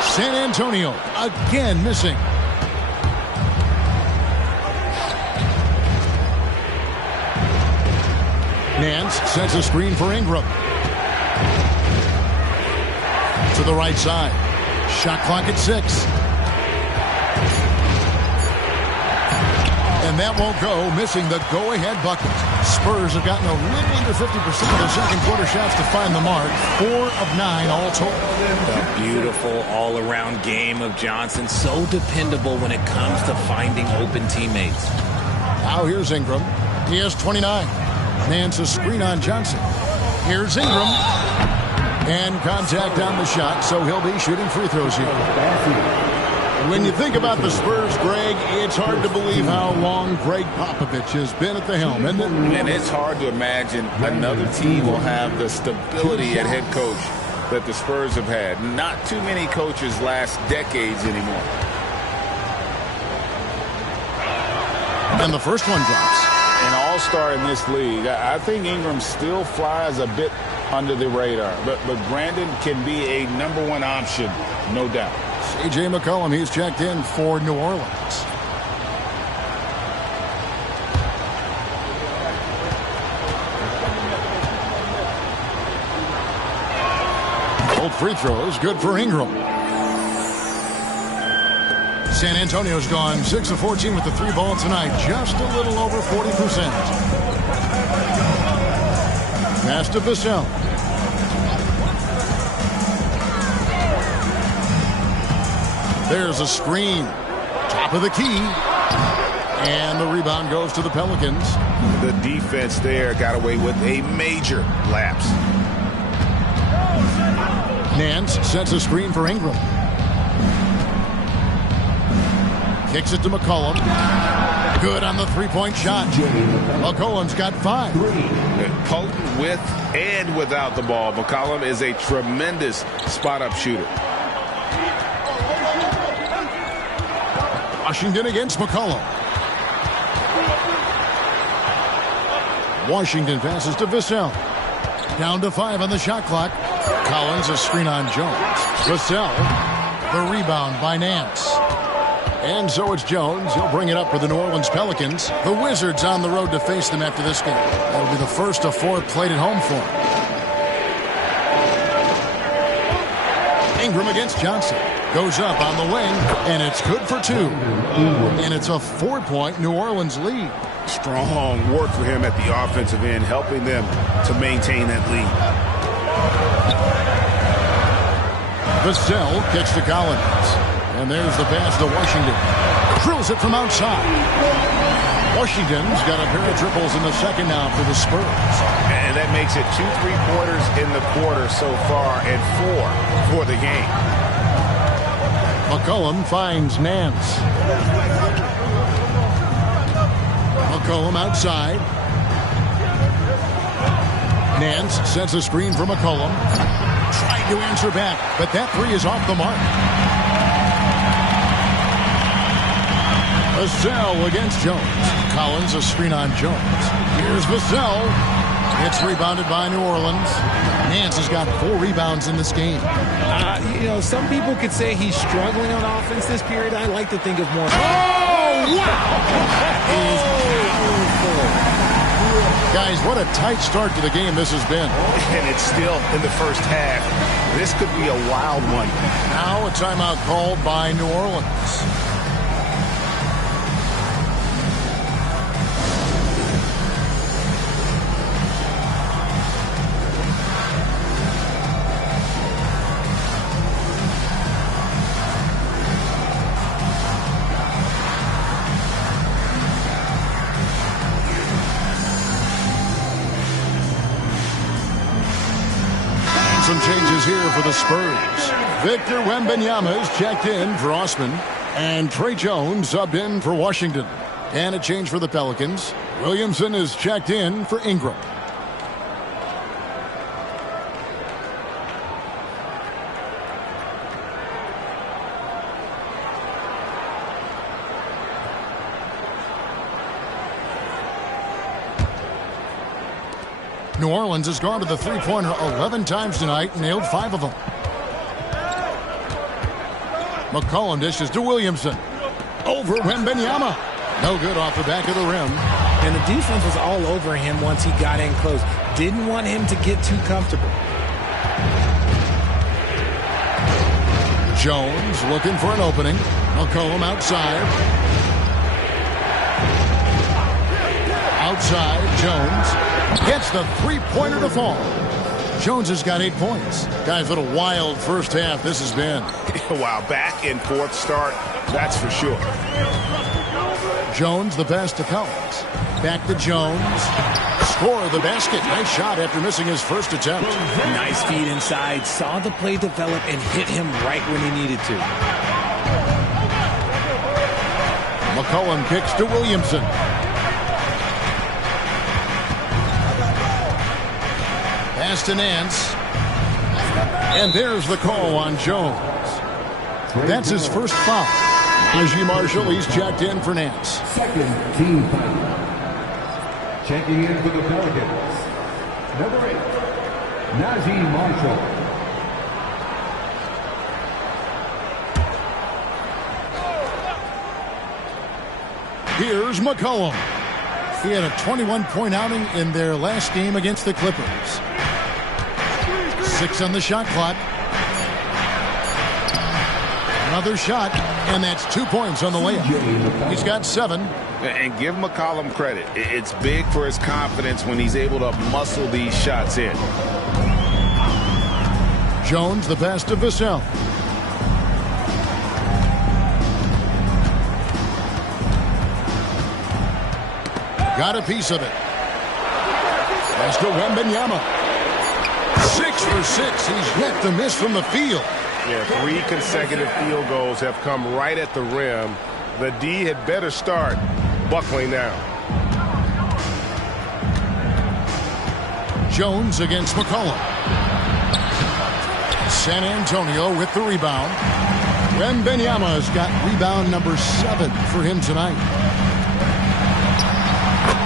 San Antonio again missing. Nance sets a screen for Ingram. To the right side. Shot clock at 6. And that won't go, missing the go-ahead bucket. Spurs have gotten a little under 50% of their second quarter shots to find the mark. 4 of 9 all told. A beautiful all-around game of Johnson. So dependable when it comes to finding open teammates. Now here's Ingram. He has 29. Nance a screen on Johnson. Here's Ingram. And contact on the shot, so he'll be shooting free throws here. When you think about the Spurs, Greg, it's hard to believe how long Greg Popovich has been at the helm, isn't it? And it's hard to imagine another team will have the stability at head coach that the Spurs have had. Not too many coaches last decades anymore. And the first one drops. An all-star in this league. I think Ingram still flies a bit under the radar, but Brandon can be a #1 option, no doubt. C.J. McCollum, he's checked in for New Orleans. Both free throws, good for Ingram. San Antonio's gone 6 of 14 with the 3 ball tonight, just a little over 40%. Pass to Vassell. There's a screen. Top of the key. And the rebound goes to the Pelicans. The defense there got away with a major lapse. Nance sets a screen for Ingram. Kicks it to McCollum. Good on the three-point shot. McCollum's got 5. Potent with and without the ball. McCollum is a tremendous spot-up shooter. Washington against McCollum. Washington passes to Vassell. Down to 5 on the shot clock. Collins a screen on Jones. Vassell, the rebound by Nance. And so it's Jones. He'll bring it up for the New Orleans Pelicans. The Wizards on the road to face them after this game. That'll be the first of 4 played at home for them. Ingram against Johnson. Goes up on the wing, and it's good for 2. And it's a 4-point New Orleans lead. Strong work for him at the offensive end, helping them to maintain that lead. Vassell kicks to Collins. And there's the pass to Washington. Drills it from outside. Washington's got a pair of triples in the second now for the Spurs. And that makes it 2 3-pointers in the quarter so far and 4 for the game. McCollum finds Nance. McCollum outside. Nance sets a screen for McCollum. Tried to answer back, but that 3 is off the mark. Vassell against Jones. Collins a screen on Jones. Here's Vassell. It's rebounded by New Orleans. Nance has got 4 rebounds in this game. Some people could say he's struggling on offense this period. I like to think of more. Oh, wow! Guys, what a tight start to the game this has been. And it's still in the first half. This could be a wild one. Now a timeout called by New Orleans. Some changes here for the Spurs. Victor Wembanyama is checked in for Osman. And Trey Jones subbed in for Washington. And a change for the Pelicans. Williamson is checked in for Ingram. New Orleans has gone to the three-pointer 11 times tonight, nailed 5 of them. McCollum dishes to Williamson. Over Wembanyama. No good off the back of the rim. And the defense was all over him once he got in close. Didn't want him to get too comfortable. Jones looking for an opening. McCollum outside. Outside, Jones. Gets the three-pointer to fall. Jones has got 8 points. Guys, what a wild first half this has been. Wow, back and forth start, that's for sure. Jones the pass to Collins. Back to Jones. Score the basket. Nice shot after missing his first attempt. Nice feed inside. Saw the play develop and hit him right when he needed to. McCollum kicks to Williamson. Pass to Nance. And there's the call on Jones. That's his first foul. Najee Marshall, he's checked in for Nance. Second team foul. Checking in for the Pelicans. Number 8, Najee Marshall. Here's McCollum. He had a 21-point outing in their last game against the Clippers. 6 on the shot clock. Another shot, and that's 2 points on the layup. He's got 7. And give McCollum credit. It's big for his confidence when he's able to muscle these shots in. Jones, the pass to Vassell. Got a piece of it. Pass to Wembanyama. 6 for 6. He's yet to miss from the field. Yeah, 3 consecutive field goals have come right at the rim. The D had better start buckling now. Jones against McCollum. San Antonio with the rebound. Wembanyama's got rebound number 7 for him tonight.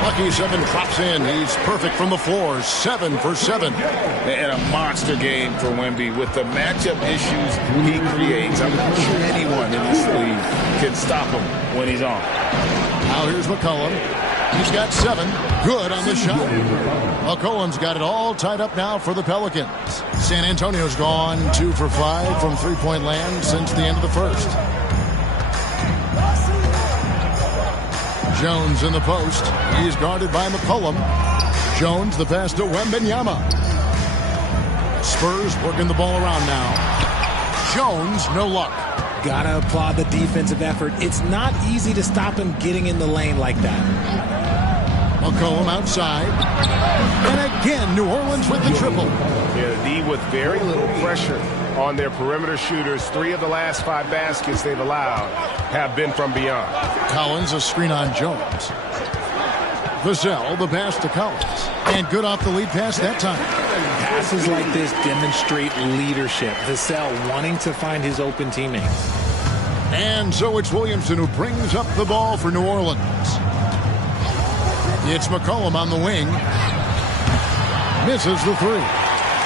Lucky 7 drops in. He's perfect from the floor. 7 for 7. And a monster game for Wemby with the matchup issues he creates. I'm not sure anyone in this league can stop him when he's on. Now here's McCollum. He's got 7. Good on the shot. McCollum's got it all tied up now for the Pelicans. San Antonio's gone 2 for 5 from three-point land since the end of the first. Jones in the post. He's guarded by McCollum. Jones the pass to Wembanyama. Spurs working the ball around now. Jones, no luck. Gotta applaud the defensive effort. It's not easy to stop him getting in the lane like that. McCollum outside. And again, New Orleans with the triple. Yeah, the D with very little pressure on their perimeter shooters. 3 of the last 5 baskets they've allowed have been from beyond. Collins, a screen on Jones. Vassell, the pass to Collins. And good off the lead pass that time. Passes like this demonstrate leadership. Vassell wanting to find his open teammates. And so it's Williamson who brings up the ball for New Orleans. It's McCollum on the wing. Misses the 3.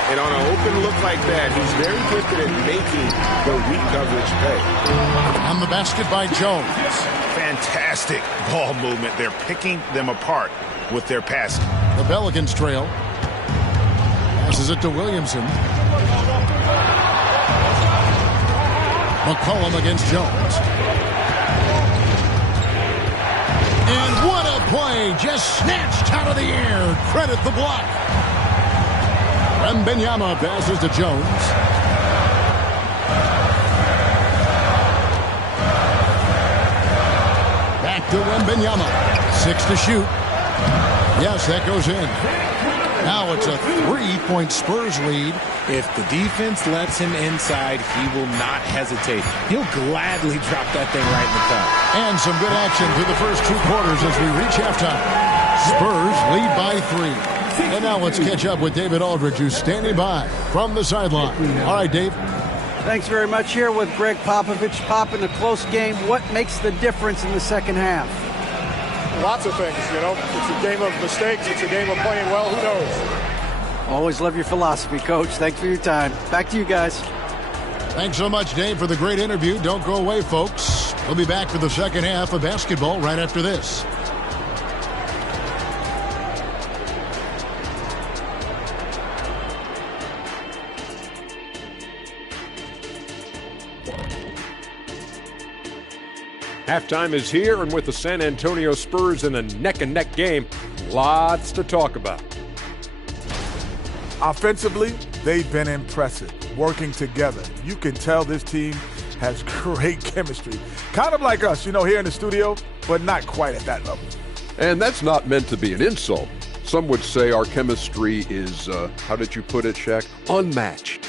And on an open look like that, he's very gifted at making the weak coverage pay. On the basket by Jones. Fantastic ball movement. They're picking them apart with their passing. The Pelicans trail. Passes it to Williamson. McCollum against Jones. And what a play! Just snatched out of the air. Credit the block. Wembanyama passes to Jones. Back to Wembanyama. 6 to shoot. Yes, that goes in. Now it's a 3-point Spurs lead. If the defense lets him inside, he will not hesitate. He'll gladly drop that thing right in the cup. And some good action through the first 2 quarters as we reach halftime. Spurs lead by 3. And now let's catch up with David Aldridge, who's standing by from the sideline. All right, Dave. Thanks very much. Here with Greg Popovich. Pop, in a close game, what makes the difference in the second half? Lots of things, you know. It's a game of mistakes. It's a game of playing well. Who knows? Always love your philosophy, Coach. Thanks for your time. Back to you guys. Thanks so much, Dave, for the great interview. Don't go away, folks. We'll be back for the second half of basketball right after this. Halftime is here, and with the San Antonio Spurs in a neck-and-neck game, lots to talk about. Offensively, they've been impressive, working together. You can tell this team has great chemistry. Kind of like us, you know, here in the studio, but not quite at that level. And that's not meant to be an insult. Some would say our chemistry is, how did you put it, Shaq? Unmatched.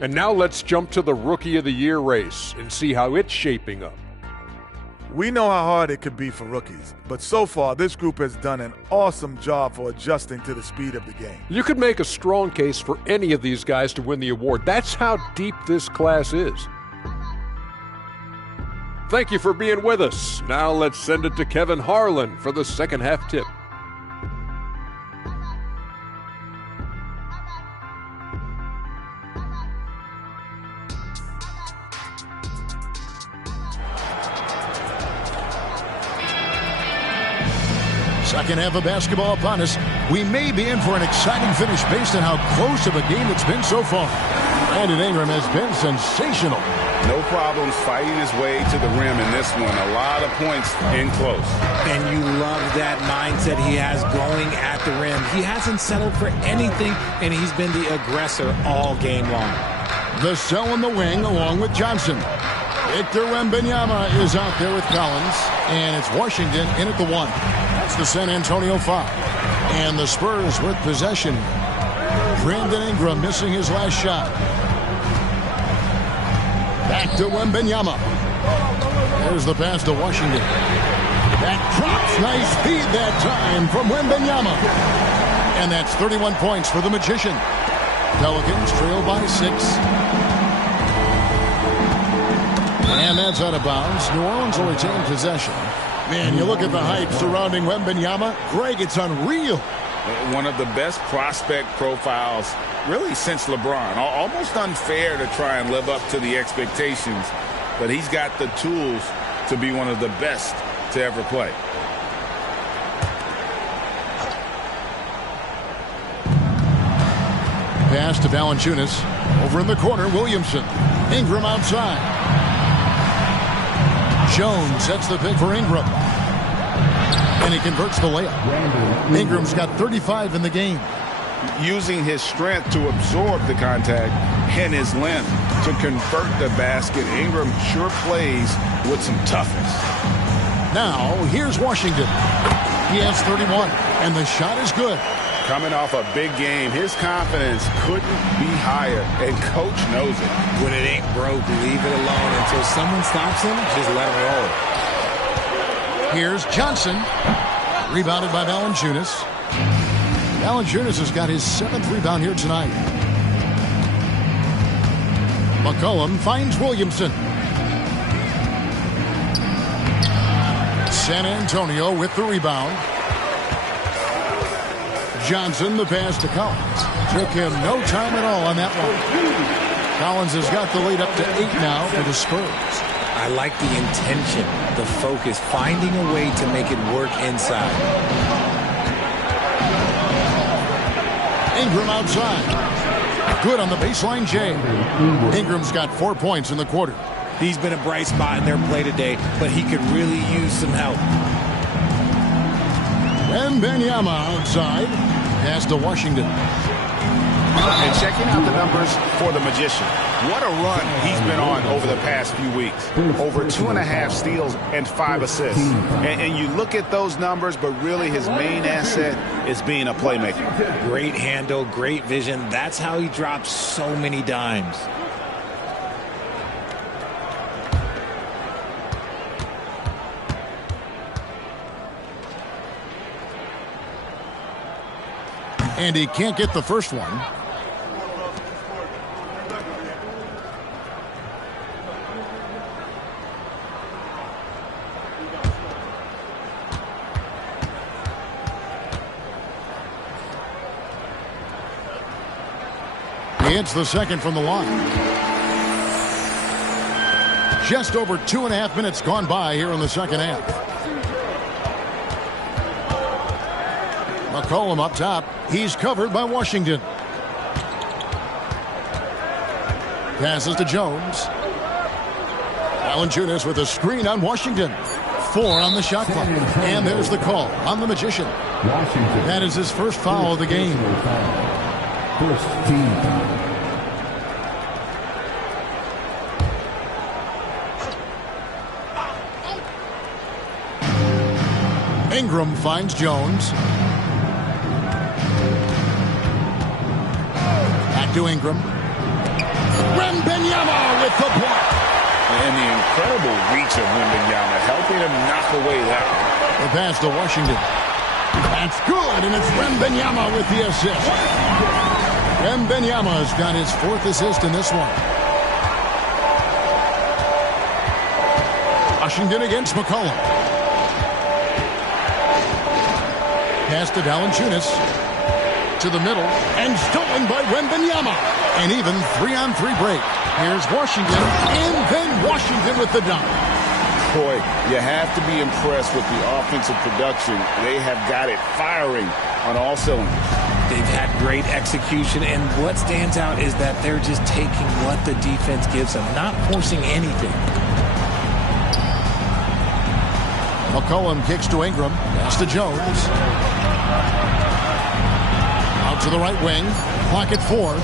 And now let's jump to the Rookie of the Year race and see how it's shaping up. We know how hard it could be for rookies, but so far this group has done an awesome job for adjusting to the speed of the game. You could make a strong case for any of these guys to win the award. That's how deep this class is. Thank you for being with us. Now let's send it to Kevin Harlan for the second half tip. Second half of basketball upon us. We may be in for an exciting finish based on how close of a game it's been so far. Brandon Ingram has been sensational. No problems fighting his way to the rim in this one. A lot of points in close. And you love that mindset he has going at the rim. He hasn't settled for anything, and he's been the aggressor all game long. The cell in the wing along with Johnson. Victor Wembanyama is out there with Collins, and it's Washington in at the 1. That's the San Antonio foul. And the Spurs with possession. Brandon Ingram missing his last shot. Back to Wembanyama. There's the pass to Washington. That drops. Nice feed that time from Wembanyama. And that's 31 points for the Magician. Pelicans trail by 6. And that's out of bounds. New Orleans will retain possession. Man, you look at the hype surrounding Wembanyama. Greg, it's unreal. One of the best prospect profiles really since LeBron. Almost unfair to try and live up to the expectations, but he's got the tools to be one of the best to ever play. Pass to Valanciunas. Over in the corner, Williamson. Ingram outside. Jones sets the pick for Ingram. And he converts the layup. Ingram's got 35 in the game. Using his strength to absorb the contact and his length to convert the basket. Ingram sure plays with some toughness. Now, here's Washington. He has 31, and the shot is good. Coming off a big game, his confidence couldn't be higher, and coach knows it. When it ain't broke, leave it alone until someone stops him. Just let him roll. Here's Johnson. Rebounded by Valanciunas. Valanciunas has got his 7th rebound here tonight. McCollum finds Williamson. San Antonio with the rebound. Johnson, the pass to Collins. Took him no time at all on that one. Collins has got the lead up to 8 now for the Spurs. I like the intention, the focus, finding a way to make it work inside. Ingram outside. Good on the baseline, Jay. Ingram's got 4 points in the quarter. He's been a bright spot in their play today, but he could really use some help. Wembanyama outside. Pass to Washington. And checking out the numbers for the Magician. What a run he's been on over the past few weeks. Over 2.5 steals and 5 assists. And you look at those numbers, but really his main asset is being a playmaker. Great handle, great vision. That's how he drops so many dimes. And he can't get the first one. He hits the second from the line. Just over 2.5 minutes gone by here in the second half. McCollum up top. He's covered by Washington. Passes to Jones. Valanciunas with a screen on Washington. 4 on the shot clock. And there's the call on the Magician. That is his first foul of the game. First team foul. Ingram finds Jones. Back to Ingram. Wembanyama with the block. And the incredible reach of Wembanyama, helping him knock away that one. The pass to Washington. That's good, and it's Wembanyama with the assist. Wembanyama's got his 4th assist in this one. Washington against McCollum. Pass to Valanciunas. To the middle, and stolen by Wembanyama. And even 3-on-3 break. Here's Washington, and then Washington with the dunk. Boy, you have to be impressed with the offensive production. They have got it firing on all cylinders. They've had great execution, and what stands out is that they're just taking what the defense gives them, not forcing anything. McCollum kicks to Ingram. Pass to Jones. Out to the right wing. Clock at 4.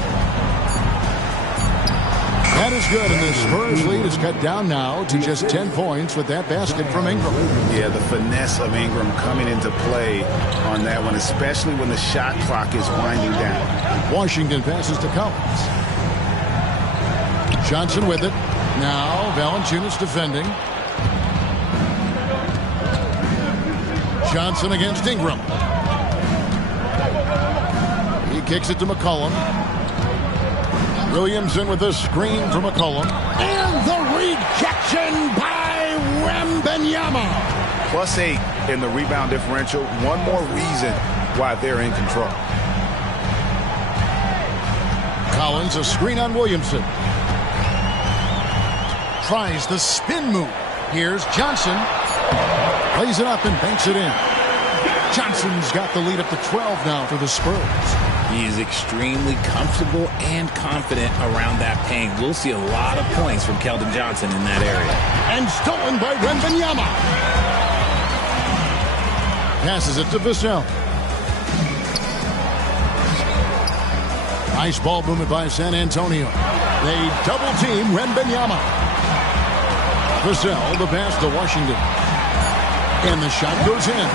That is good, and the Spurs lead is cut down now to just 10 points with that basket from Ingram. Yeah, the finesse of Ingram coming into play on that one, especially when the shot clock is winding down. Washington passes to Collins. Johnson with it. Now Valanciunas defending. Johnson against Ingram. He kicks it to McCollum. Williamson with a screen for McCollum. And the rejection by Wembanyama. +8 in the rebound differential. One more reason why they're in control. Collins, a screen on Williamson. Tries the spin move. Here's Johnson. Plays it up and banks it in. Johnson's got the lead up to 12 now for the Spurs. He is extremely comfortable and confident around that paint. We'll see a lot of points from Keldon Johnson in that area. And stolen by Wembanyama. Passes it to Vassell. Nice ball movement by San Antonio. They double team Wembanyama. Vassell, the pass to Washington. And the shot goes in.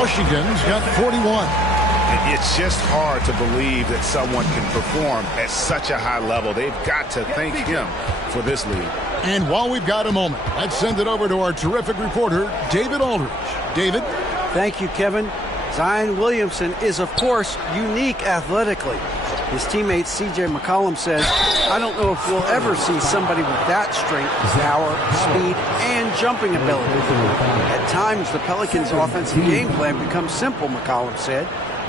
Washington's got 41. It's just hard to believe that someone can perform at such a high level. They've got to thank him for this lead. And while we've got a moment, let's send it over to our terrific reporter, David Aldridge. David? Thank you, Kevin. Zion Williamson is, of course, unique athletically. His teammate C.J. McCollum says, I don't know if we'll ever see somebody with that strength, power, speed, and jumping ability. At times, the Pelicans' offensive game plan becomes simple, McCollum said.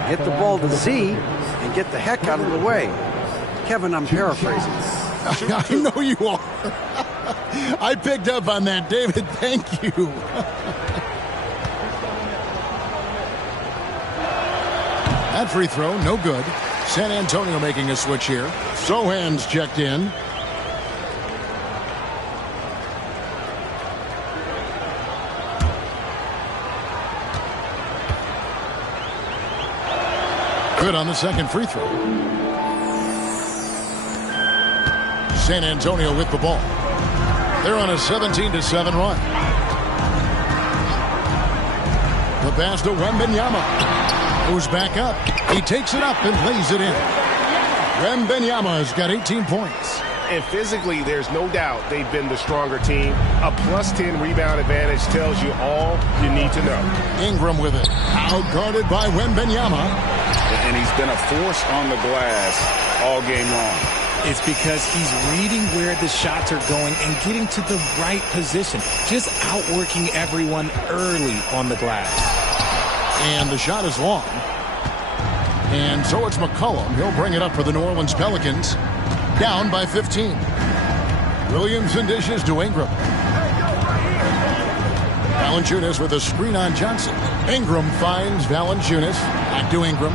Get the ball to Z and get the heck out of the way. Kevin, I'm paraphrasing. I know you are. I picked up on that, David. Thank you. That free throw, no good. San Antonio making a switch here. Sohan's checked in. Good on the second free throw. San Antonio with the ball. They're on a 17-7 run. The pass to Wembanyama. Goes back up. He takes it up and lays it in. Wembanyama's got 18 points. And physically, there's no doubt they've been the stronger team. A +10 rebound advantage tells you all you need to know. Ingram with it. Outguarded by Wembanyama. And he's been a force on the glass all game long. It's because he's reading where the shots are going and getting to the right position. Just outworking everyone early on the glass. And the shot is long. And so it's McCollum. He'll bring it up for the New Orleans Pelicans. Down by 15. Williamson dishes to Ingram. Valanciunas with a screen on Johnson. Ingram finds Valanciunas. Back to Ingram.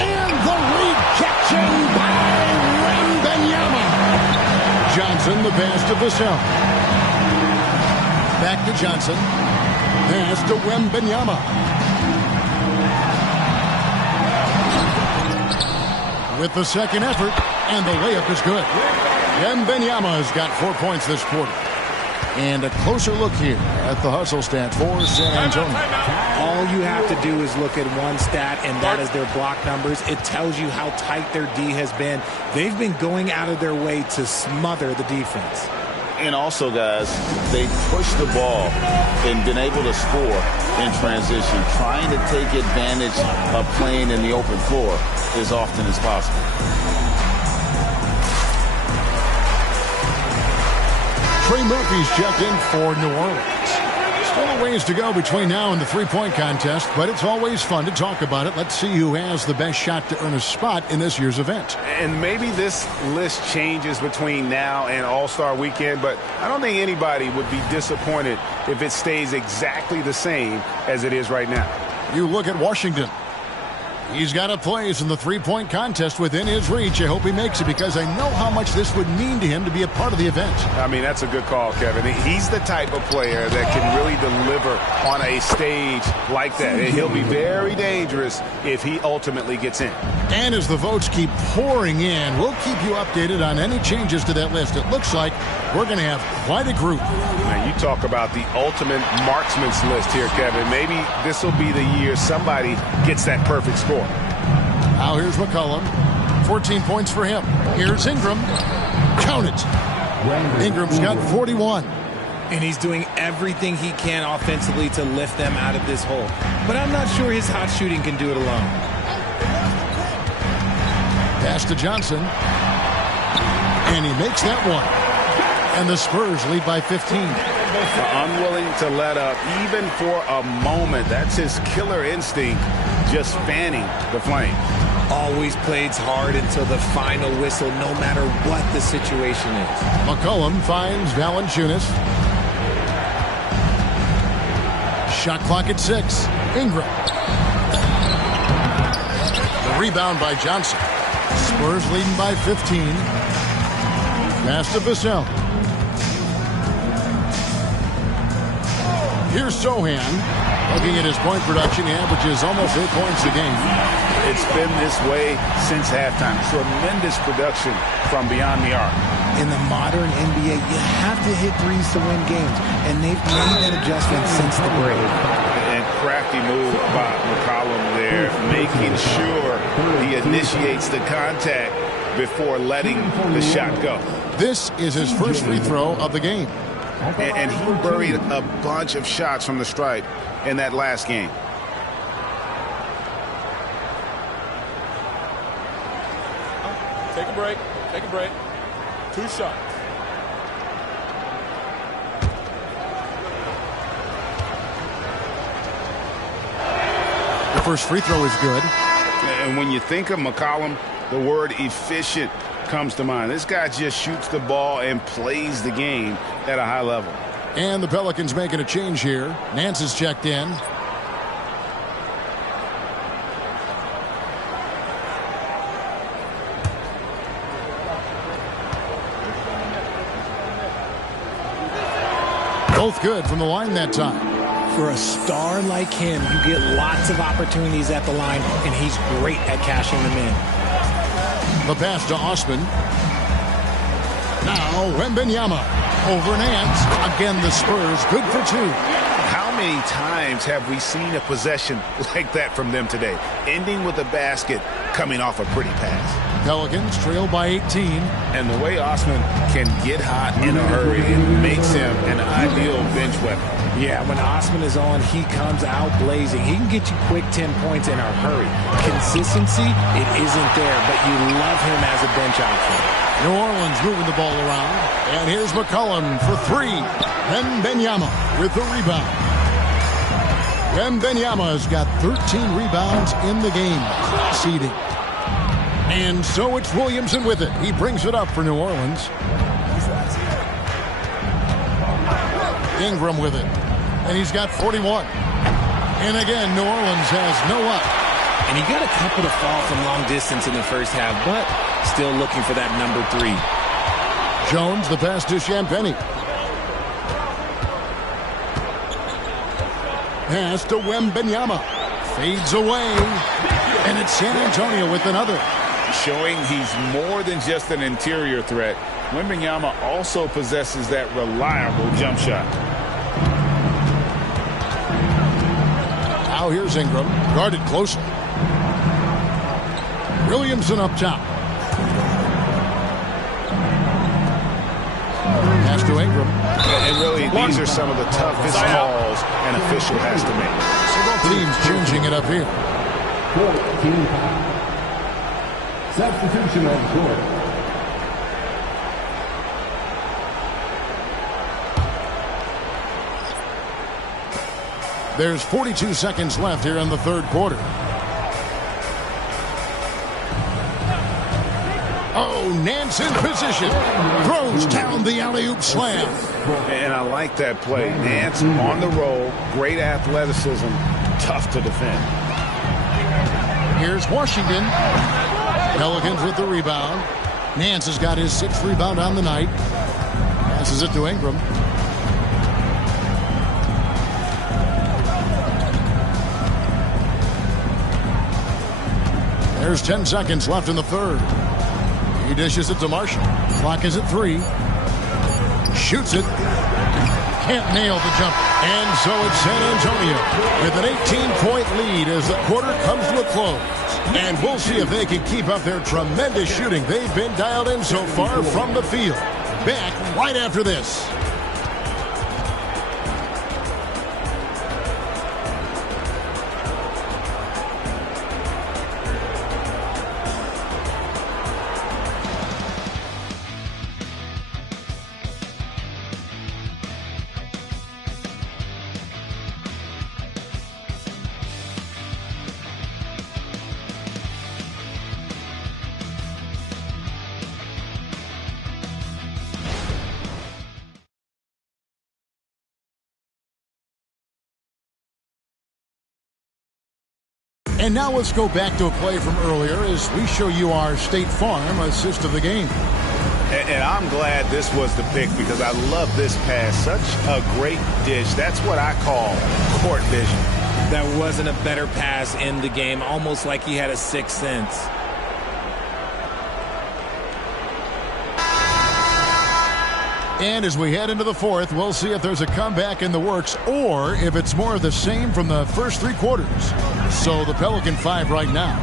And the rejection by Wembanyama. Johnson, the pass to Vassell. Back to Johnson. Pass to Wembanyama. With the second effort, and the layup is good. Wembanyama has got 4 points this quarter. And a closer look here at the hustle stat for San Antonio. All you have to do is look at one stat, and that is their block numbers. It tells you how tight their D has been. They've been going out of their way to smother the defense. And also, guys, they push the ball and been able to score in transition, trying to take advantage of playing in the open floor as often as possible. Trey Murphy's checked in for New Orleans. Still a ways to go between now and the three-point contest, but it's always fun to talk about it. Let's see who has the best shot to earn a spot in this year's event. And maybe this list changes between now and All-Star Weekend, but I don't think anybody would be disappointed if it stays exactly the same as it is right now. You look at Washington. He's got a place in the three-point contest within his reach. I hope he makes it because I know how much this would mean to him to be a part of the event. I mean, that's a good call, Kevin. He's the type of player that can really deliver on a stage like that. And he'll be very dangerous if he ultimately gets in. And as the votes keep pouring in, we'll keep you updated on any changes to that list. It looks like we're going to have quite a group. Now, you talk about the ultimate marksman's list here, Kevin. Maybe this will be the year somebody gets that perfect score. Now here's McCollum. 14 points for him. Here's Ingram. Count it. Ingram's got 41. And he's doing everything he can offensively to lift them out of this hole. But I'm not sure his hot shooting can do it alone. Pass to Johnson. And he makes that one. And the Spurs lead by 15. Unwilling to let up even for a moment. That's his killer instinct, just fanning the flame. Always plays hard until the final whistle, no matter what the situation is. McCollum finds Valanciunas. Shot clock at 6. Ingram. The rebound by Johnson. Spurs leading by 15. Pass to Vassell. Here's Sohan. Looking at his point production, he averages almost 8 points a game. It's been this way since halftime. Tremendous production from beyond the arc. In the modern NBA, you have to hit threes to win games, and they've made that adjustment since the break. And crafty move by McCollum there, making sure he initiates the contact before letting the shot go. This is his first free throw of the game. And he buried a bunch of shots from the stripe in that last game. Take a break. Take a break. 2 shots. The first free throw is good. And when you think of McCollum, the word efficient comes to mind. This guy just shoots the ball and plays the game at a high level. And the Pelicans making a change here. Nance is checked in. Both good from the line that time. For a star like him, you get lots of opportunities at the line, and he's great at cashing them in. The pass to Osman. Now Wembanyama over Nance. Again, the Spurs good for 2. How many times have we seen a possession like that from them today? Ending with a basket, coming off a pretty pass. Pelicans trail by 18. And the way Osman can get hot in a hurry, it makes him an ideal bench weapon. Yeah, when Osman is on, he comes out blazing. He can get you quick 10 points in a hurry. Consistency, it isn't there, but you love him as a bench option. New Orleans moving the ball around. And here's McCollum for 3. Wembanyama with the rebound. Wembanyama's got 13 rebounds in the game. Seeding. And so it's Williamson with it. He brings it up for New Orleans. Ingram with it. And he's got 41. And again, New Orleans has no up. And he got a couple to fall from long distance in the first half, but still looking for that number 3. Jones, the pass to Champagnie. Pass to Wembanyama. Fades away. And it's San Antonio with another. Showing he's more than just an interior threat. Wembanyama also possesses that reliable jump shot. Now here's Ingram, guarded closely. Williamson up top. Pass to Ingram. And really, these are some of the toughest calls an official has to make. So both teams changing it up here. 14 fouls. Substitution on the court. There's 42 seconds left here in the third quarter. Oh, Nance in position. Throws down the alley-oop slam. And I like that play. Nance on the roll. Great athleticism. Tough to defend. Here's Washington. Pelicans with the rebound. Nance has got his 6th rebound on the night. Passes it to Ingram. There's 10 seconds left in the third. He dishes it to Marshall. Clock is at 3. Shoots it. Can't nail the jump. And so it's San Antonio with an 18-point lead as the quarter comes to a close. And we'll see if they can keep up their tremendous shooting. They've been dialed in so far from the field. Back right after this. And now let's go back to a play from earlier as we show you our State Farm assist of the game. And I'm glad this was the pick because I love this pass. Such a great dish. That's what I call court vision. There wasn't a better pass in the game, almost like he had a sixth sense. And as we head into the fourth, we'll see if there's a comeback in the works or if it's more of the same from the first 3 quarters. So the Pelican 5 right now.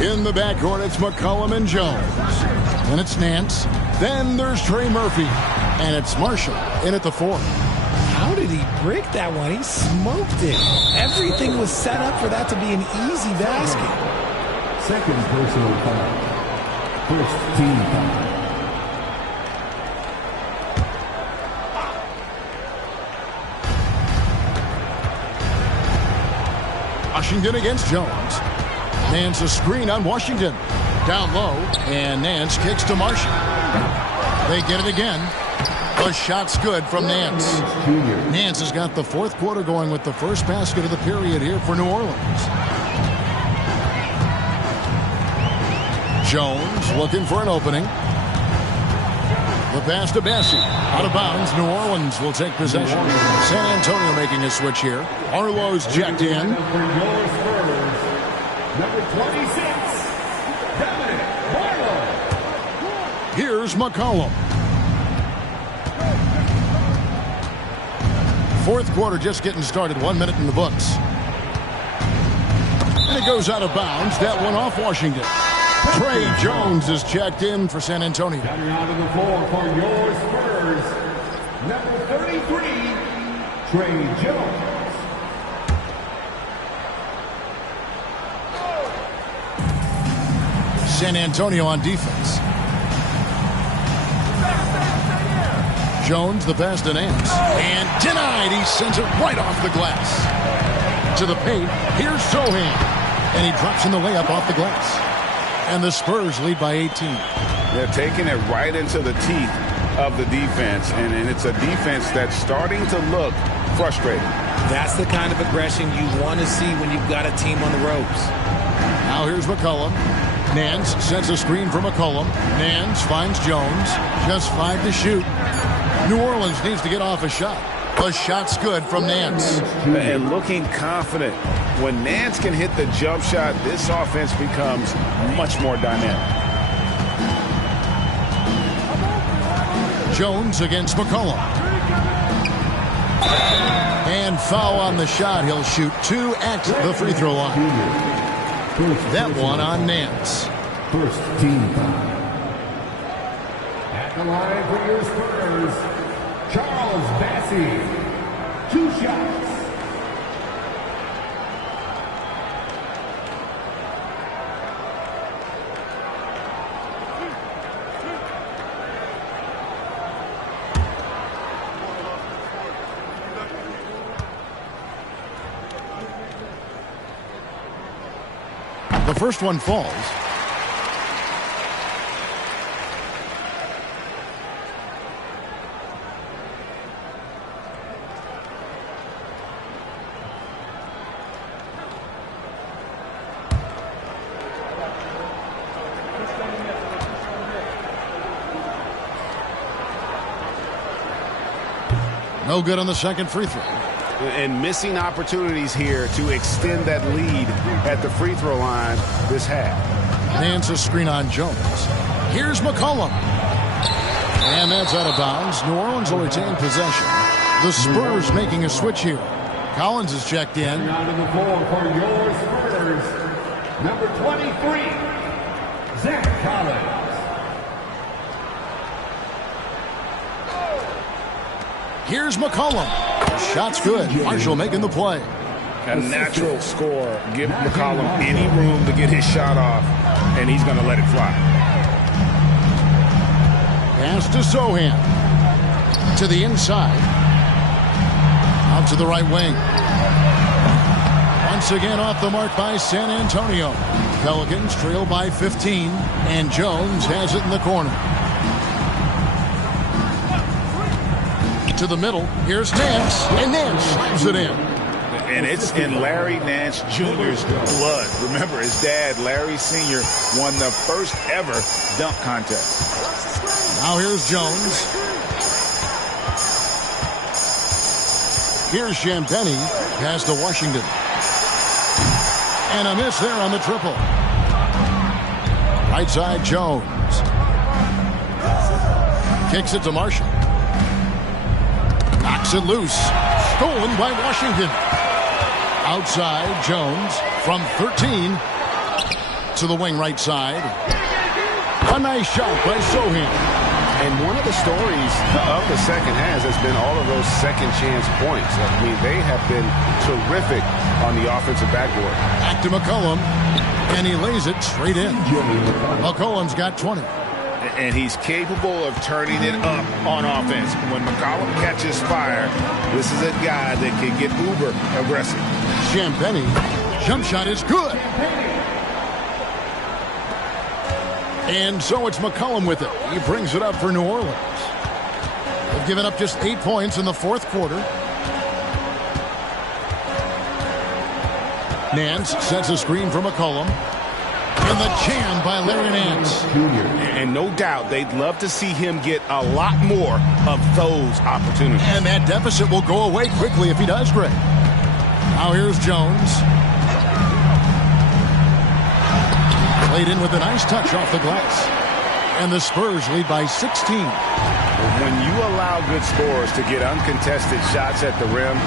In the backcourt, it's McCollum and Jones. Then it's Nance. Then there's Trey Murphy. And it's Marshall in at the 4. How did he break that one? He smoked it. Everything was set up for that to be an easy basket. Second personal foul. First team foul. Washington against Jones. Nance a screen on Washington. Down low, and Nance kicks to Marshall. They get it again. The shot's good from Nance. Nance has got the 4th quarter going with the first basket of the period here for New Orleans. Jones looking for an opening. The pass to Bessie. Out of bounds. New Orleans will take possession. San Antonio making a switch here. Arlo's checked in. Number 26, Barlow. Here's McCollum. 4th quarter just getting started. 1 minute in the books. And it goes out of bounds. That one off Washington. Trey Jones is checked in for San Antonio. Coming out of the floor for your Spurs, number 33, Trey Jones. San Antonio on defense. Jones, the pass to Nance. And denied. He sends it right off the glass. To the paint. Here's Sohan. And he drops in the layup off the glass. And the Spurs lead by 18. They're taking it right into the teeth of the defense. And it's a defense that's starting to look frustrated. That's the kind of aggression you want to see when you've got a team on the ropes. Now here's McCollum. Nance sends a screen for McCollum. Nance finds Jones. Just 5 to shoot. New Orleans needs to get off a shot. The shot's good from Nance. And looking confident. When Nance can hit the jump shot, this offense becomes much more dynamic. Jones against McCollum. And foul on the shot. He'll shoot 2 at the free throw line. That one on Nance. First team foul. At the line for your Spurs, Charles Bassey. 2 shots. The first one falls. No good on the second free throw. And missing opportunities here to extend that lead at the free throw line this half. Nance a screen on Jones. Here's McCollum. And that's out of bounds. New Orleans will retain possession. The Spurs making a switch here. Collins is checked in. Out of the floor for your Spurs, number 23, Zach Collins. Here's McCollum. Shot's good. Marshall making the play. A natural score. Give McCollum any room to get his shot off, and he's going to let it fly. Pass to Sohan. To the inside. Out to the right wing. Once again off the mark by San Antonio. Pelicans trail by 15, and Jones has it in the corner. To the middle. Here's Nance, and Nance slams it in. And it's in Larry Nance Jr.'s blood. Remember, his dad, Larry Sr., won the first ever dunk contest. Now here's Jones. Here's Champagny. Pass to Washington. And a miss there on the triple. Right side, Jones. Kicks it to Marshall. Knocks it loose. Stolen by Washington. Outside, Jones from 13 to the wing right side. A nice shot by Sohan. And one of the stories of the second half has been all of those second chance points. I mean, they have been terrific on the offensive backboard. Back to McCollum, and he lays it straight in. McCollum's got 20. And he's capable of turning it up on offense. When McCollum catches fire, this is a guy that can get uber aggressive. Champagny, jump shot is good. And so it's McCollum with it. He brings it up for New Orleans. They've given up just 8 points in the fourth quarter. Nance sets a screen for McCollum. And the jam by Larry Nance. And no doubt they'd love to see him get a lot more of those opportunities. And that deficit will go away quickly if he does great. Now here's Jones. Played in with a nice touch off the glass. And the Spurs lead by 16. When you allow good scorers to get uncontested shots at the rim,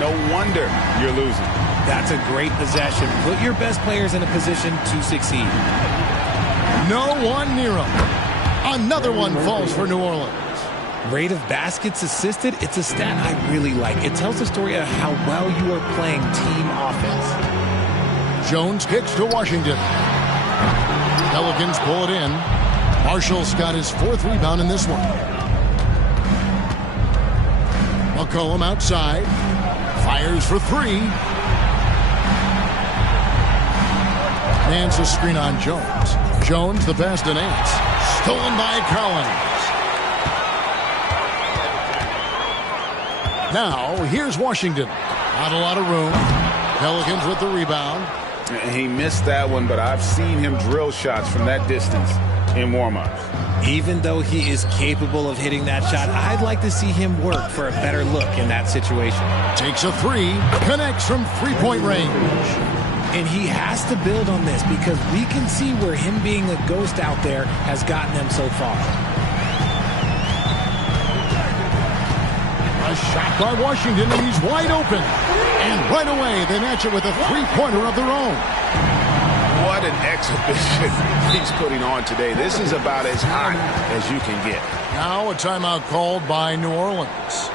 no wonder you're losing. That's a great possession. Put your best players in a position to succeed. No one near him. Another one falls for New Orleans. Rate of baskets assisted, it's a stat I really like. It tells the story of how well you are playing team offense. Jones kicks to Washington. Pelicans pull it in. Marshall's got his 4th rebound in this one. McCollum outside. Fires for 3. Nance a screen on Jones. Jones the pass to Nance. Stolen by Collins. Now, here's Washington. Not a lot of room. Pelicans with the rebound. He missed that one, but I've seen him drill shots from that distance in warm-ups. Even though he is capable of hitting that shot, I'd like to see him work for a better look in that situation. Takes a 3. Connects from 3-point range. And he has to build on this because we can see where him being a ghost out there has gotten them so far. Shot by Washington, and he's wide open. And right away, they match it with a three-pointer of their own. What an exhibition he's putting on today. This is about as hot as you can get. Now a timeout called by New Orleans.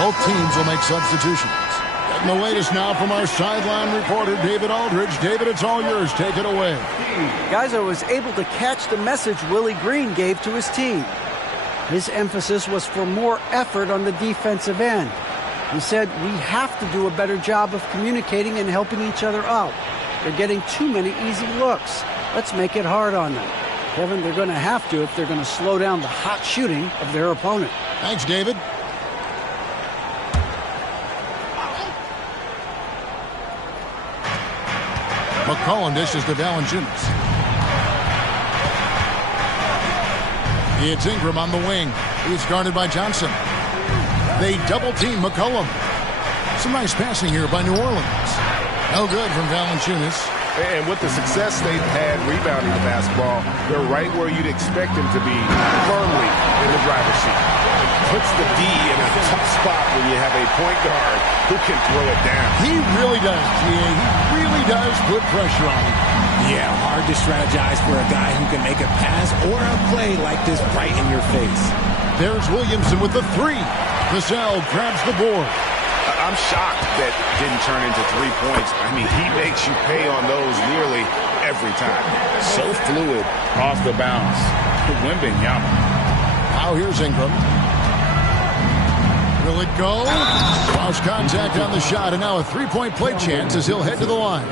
Both teams will make substitutions. Getting the latest now from our sideline reporter, David Aldridge. David, it's all yours. Take it away. Guys, I was able to catch the message Willie Green gave to his team. His emphasis was for more effort on the defensive end. He said, we have to do a better job of communicating and helping each other out. They're getting too many easy looks. Let's make it hard on them. Kevin, they're going to have to if they're going to slow down the hot shooting of their opponent. Thanks, David. McCollum dishes to Valanciunas. It's Ingram on the wing. He's guarded by Johnson. They double-team McCollum. Some nice passing here by New Orleans. No good from Valanciunas. And with the success they've had rebounding the basketball, they're right where you'd expect them to be, firmly in the driver's seat. Puts the D in a tough spot when you have a point guard who can throw it down. He really does, GA. He really does put pressure on him. Yeah, hard to strategize for a guy who can make a pass or a play like this right in your face. There's Williamson with the three. Vassell grabs the board. I'm shocked that didn't turn into 3 points. I mean, he makes you pay on those nearly every time. So fluid off the bounce. Wembanyama. Now here's Ingram. Will it go? Lost contact on the shot, and now a three-point play chance as he'll head to the line.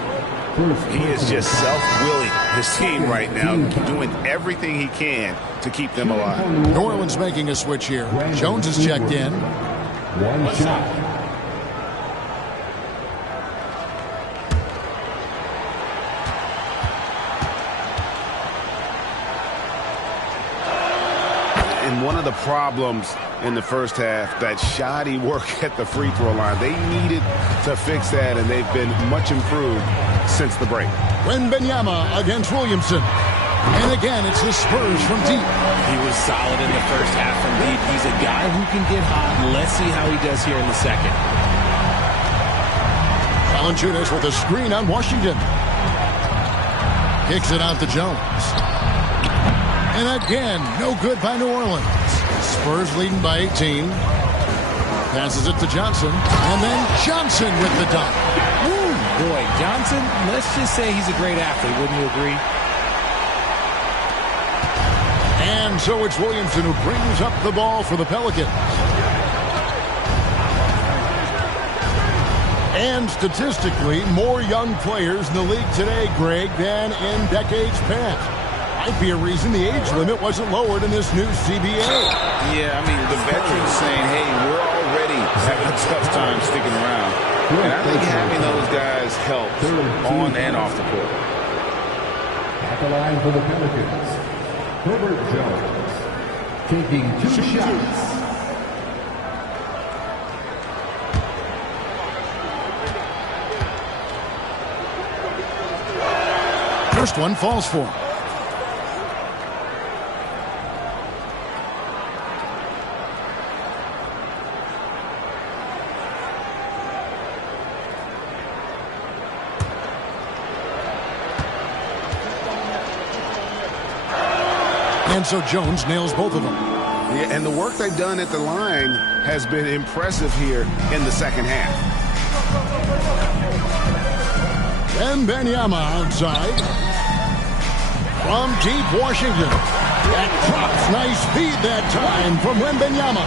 He is just self-willing his team right now, doing everything he can to keep them alive. New Orleans making a switch here. Jones is checked in. One shot. And one of the problems in the first half, that shoddy work at the free throw line. They needed to fix that, and they've been much improved since the break. Wembanyama against Williamson. And again, it's the Spurs from deep. He was solid in the first half from deep. He's a guy who can get hot. Let's see how he does here in the second. Valanciunas with a screen on Washington. Kicks it out to Jones. And again, no good by New Orleans. Spurs leading by 18. Passes it to Johnson. And then Johnson with the dunk. Ooh, boy, Johnson, let's just say he's a great athlete. Wouldn't you agree? And so it's Williamson who brings up the ball for the Pelicans. And statistically, more young players in the league today, Greg, than in decades past. Might be a reason the age limit wasn't lowered in this new CBA. Yeah, I mean, the veterans saying, hey, we're already having a tough time sticking around. And I think having those guys helps on and off the court. At the line for the Pelicans, Herbert Jones taking two shots. First one falls for him. And so Jones nails both of them. Yeah, and the work they've done at the line has been impressive here in the second half. Wembanyama outside. From deep Washington. That drops. Nice feed that time from Wembanyama.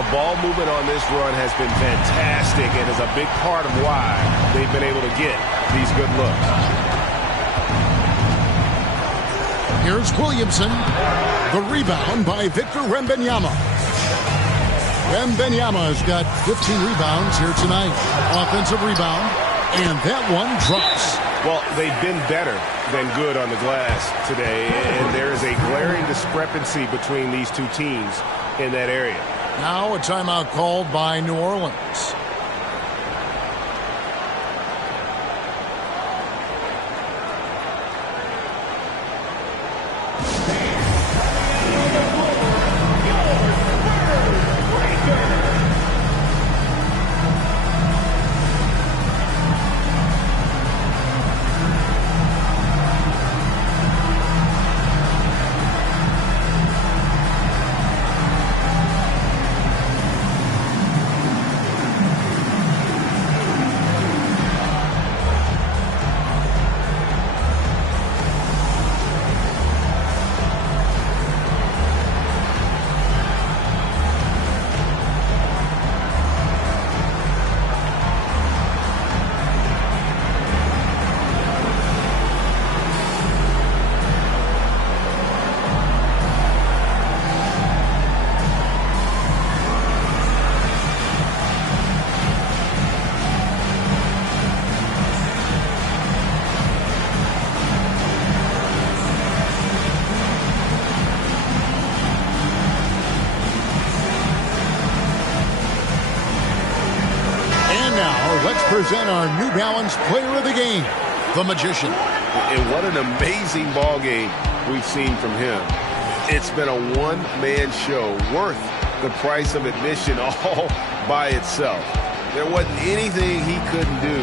The ball movement on this run has been fantastic and is a big part of why they've been able to get these good looks. Here's Williamson. The rebound by Victor Wembanyama. Wembanyama's got 15 rebounds here tonight. Offensive rebound. And that one drops. Well, they've been better than good on the glass today, and there is a glaring discrepancy between these two teams in that area. Now a timeout called by New Orleans. Let's present our New Balance player of the game, the Magician. And what an amazing ball game we've seen from him. It's been a one-man show worth the price of admission all by itself. There wasn't anything he couldn't do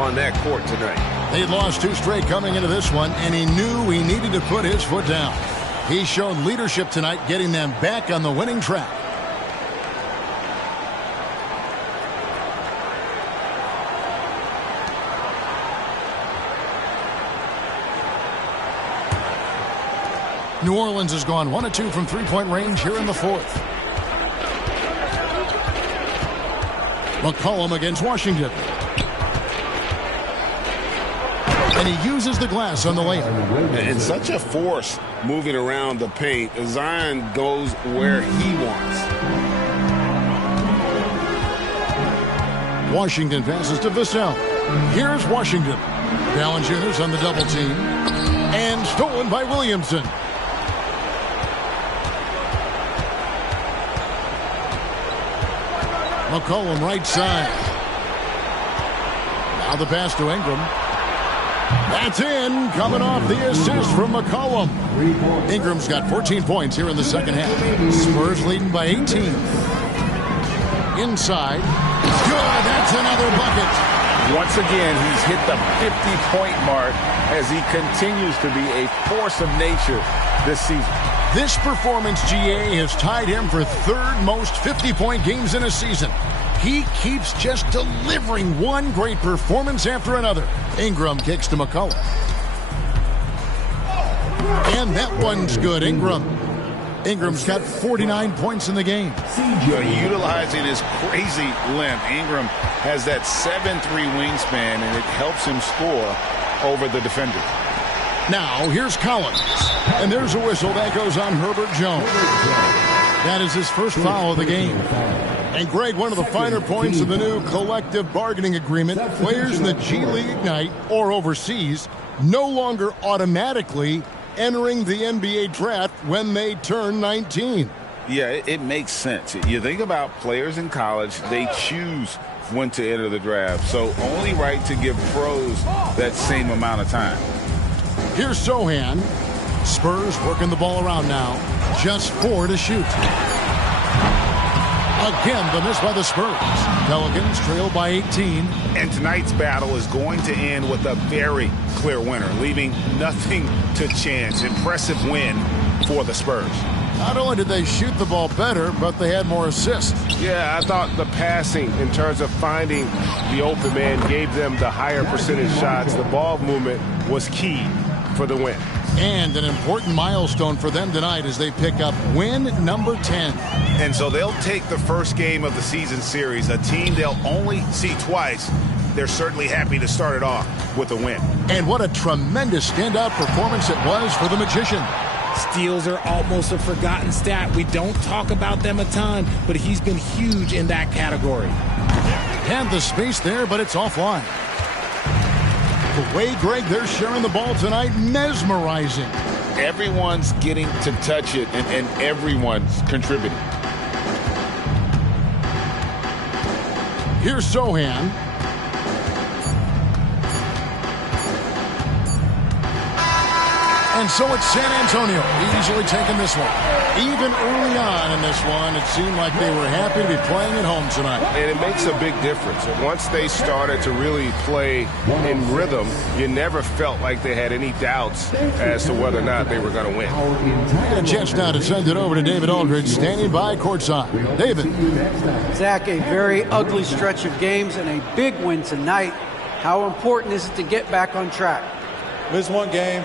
on that court tonight. They'd lost 2 straight coming into this one, and he knew he needed to put his foot down. He showed leadership tonight, getting them back on the winning track. New Orleans has gone 1 of 2 from three-point range here in the fourth. McCollum against Washington. And he uses the glass on the layup. And such a force moving around the paint. Zion goes where he wants. Washington passes to Vassell. Here's Washington. Valanciunas on the double team. And stolen by Williamson. McCollum right side. Now the pass to Ingram. That's in. Coming off the assist from McCollum. Ingram's got 14 points here in the second half. Spurs leading by 18. Inside. Good. That's another bucket. Once again, he's hit the 50-point mark as he continues to be a force of nature this season. This performance, GA, has tied him for third most 50-point games in a season. He keeps just delivering one great performance after another. Ingram kicks to McCollum. And that one's good. Ingram's got 49 points in the game. Utilizing his crazy length, Ingram has that 7'3" wingspan, and it helps him score over the defender. Now, here's Collins. And there's a whistle that goes on Herbert Jones. That is his first foul of the game. And, Greg, one of the finer points of the new collective bargaining agreement, players in the G League Ignite or overseas no longer automatically entering the NBA draft when they turn 19. Yeah, it makes sense. You think about players in college, they choose when to enter the draft. So only right to give pros that same amount of time. Here's Sohan. Spurs working the ball around now. Just 4 to shoot. Again, the miss by the Spurs. Pelicans trail by 18. And tonight's battle is going to end with a very clear winner, leaving nothing to chance. Impressive win for the Spurs. Not only did they shoot the ball better, but they had more assists. Yeah, I thought the passing in terms of finding the open man gave them the higher percentage shots. The ball movement was key for the win. And an important milestone for them tonight as they pick up win number 10. And so they'll take the first game of the season series, a team they'll only see twice. They're certainly happy to start it off with a win. And what a tremendous standout performance it was for the Magician. Steals are almost a forgotten stat. We don't talk about them a ton, but he's been huge in that category. Had the space there, but it's offline. The way, Greg, they're sharing the ball tonight, mesmerizing. Everyone's getting to touch it, and everyone's contributing. Here's Sohan. And so it's San Antonio easily taking this one. Even early on in this one, it seemed like they were happy to be playing at home tonight. And it makes a big difference. Once they started to really play in rhythm, you never felt like they had any doubts as to whether or not they were going to win. And Jets now to send it over to David Aldridge, standing by courtside. David. Zach, a very ugly stretch of games and a big win tonight. How important is it to get back on track? Missed one game.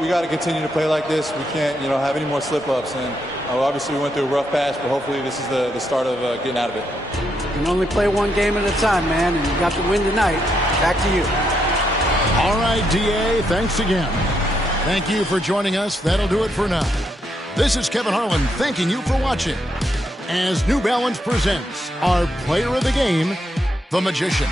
We got to continue to play like this. We can't, have any more slip-ups. And obviously we went through a rough patch, but hopefully this is the start of getting out of it. You can only play one game at a time, man, and you got the win tonight. Back to you. All right, DA, thanks again. Thank you for joining us. That'll do it for now. This is Kevin Harlan thanking you for watching as New Balance presents our player of the game, the Magician.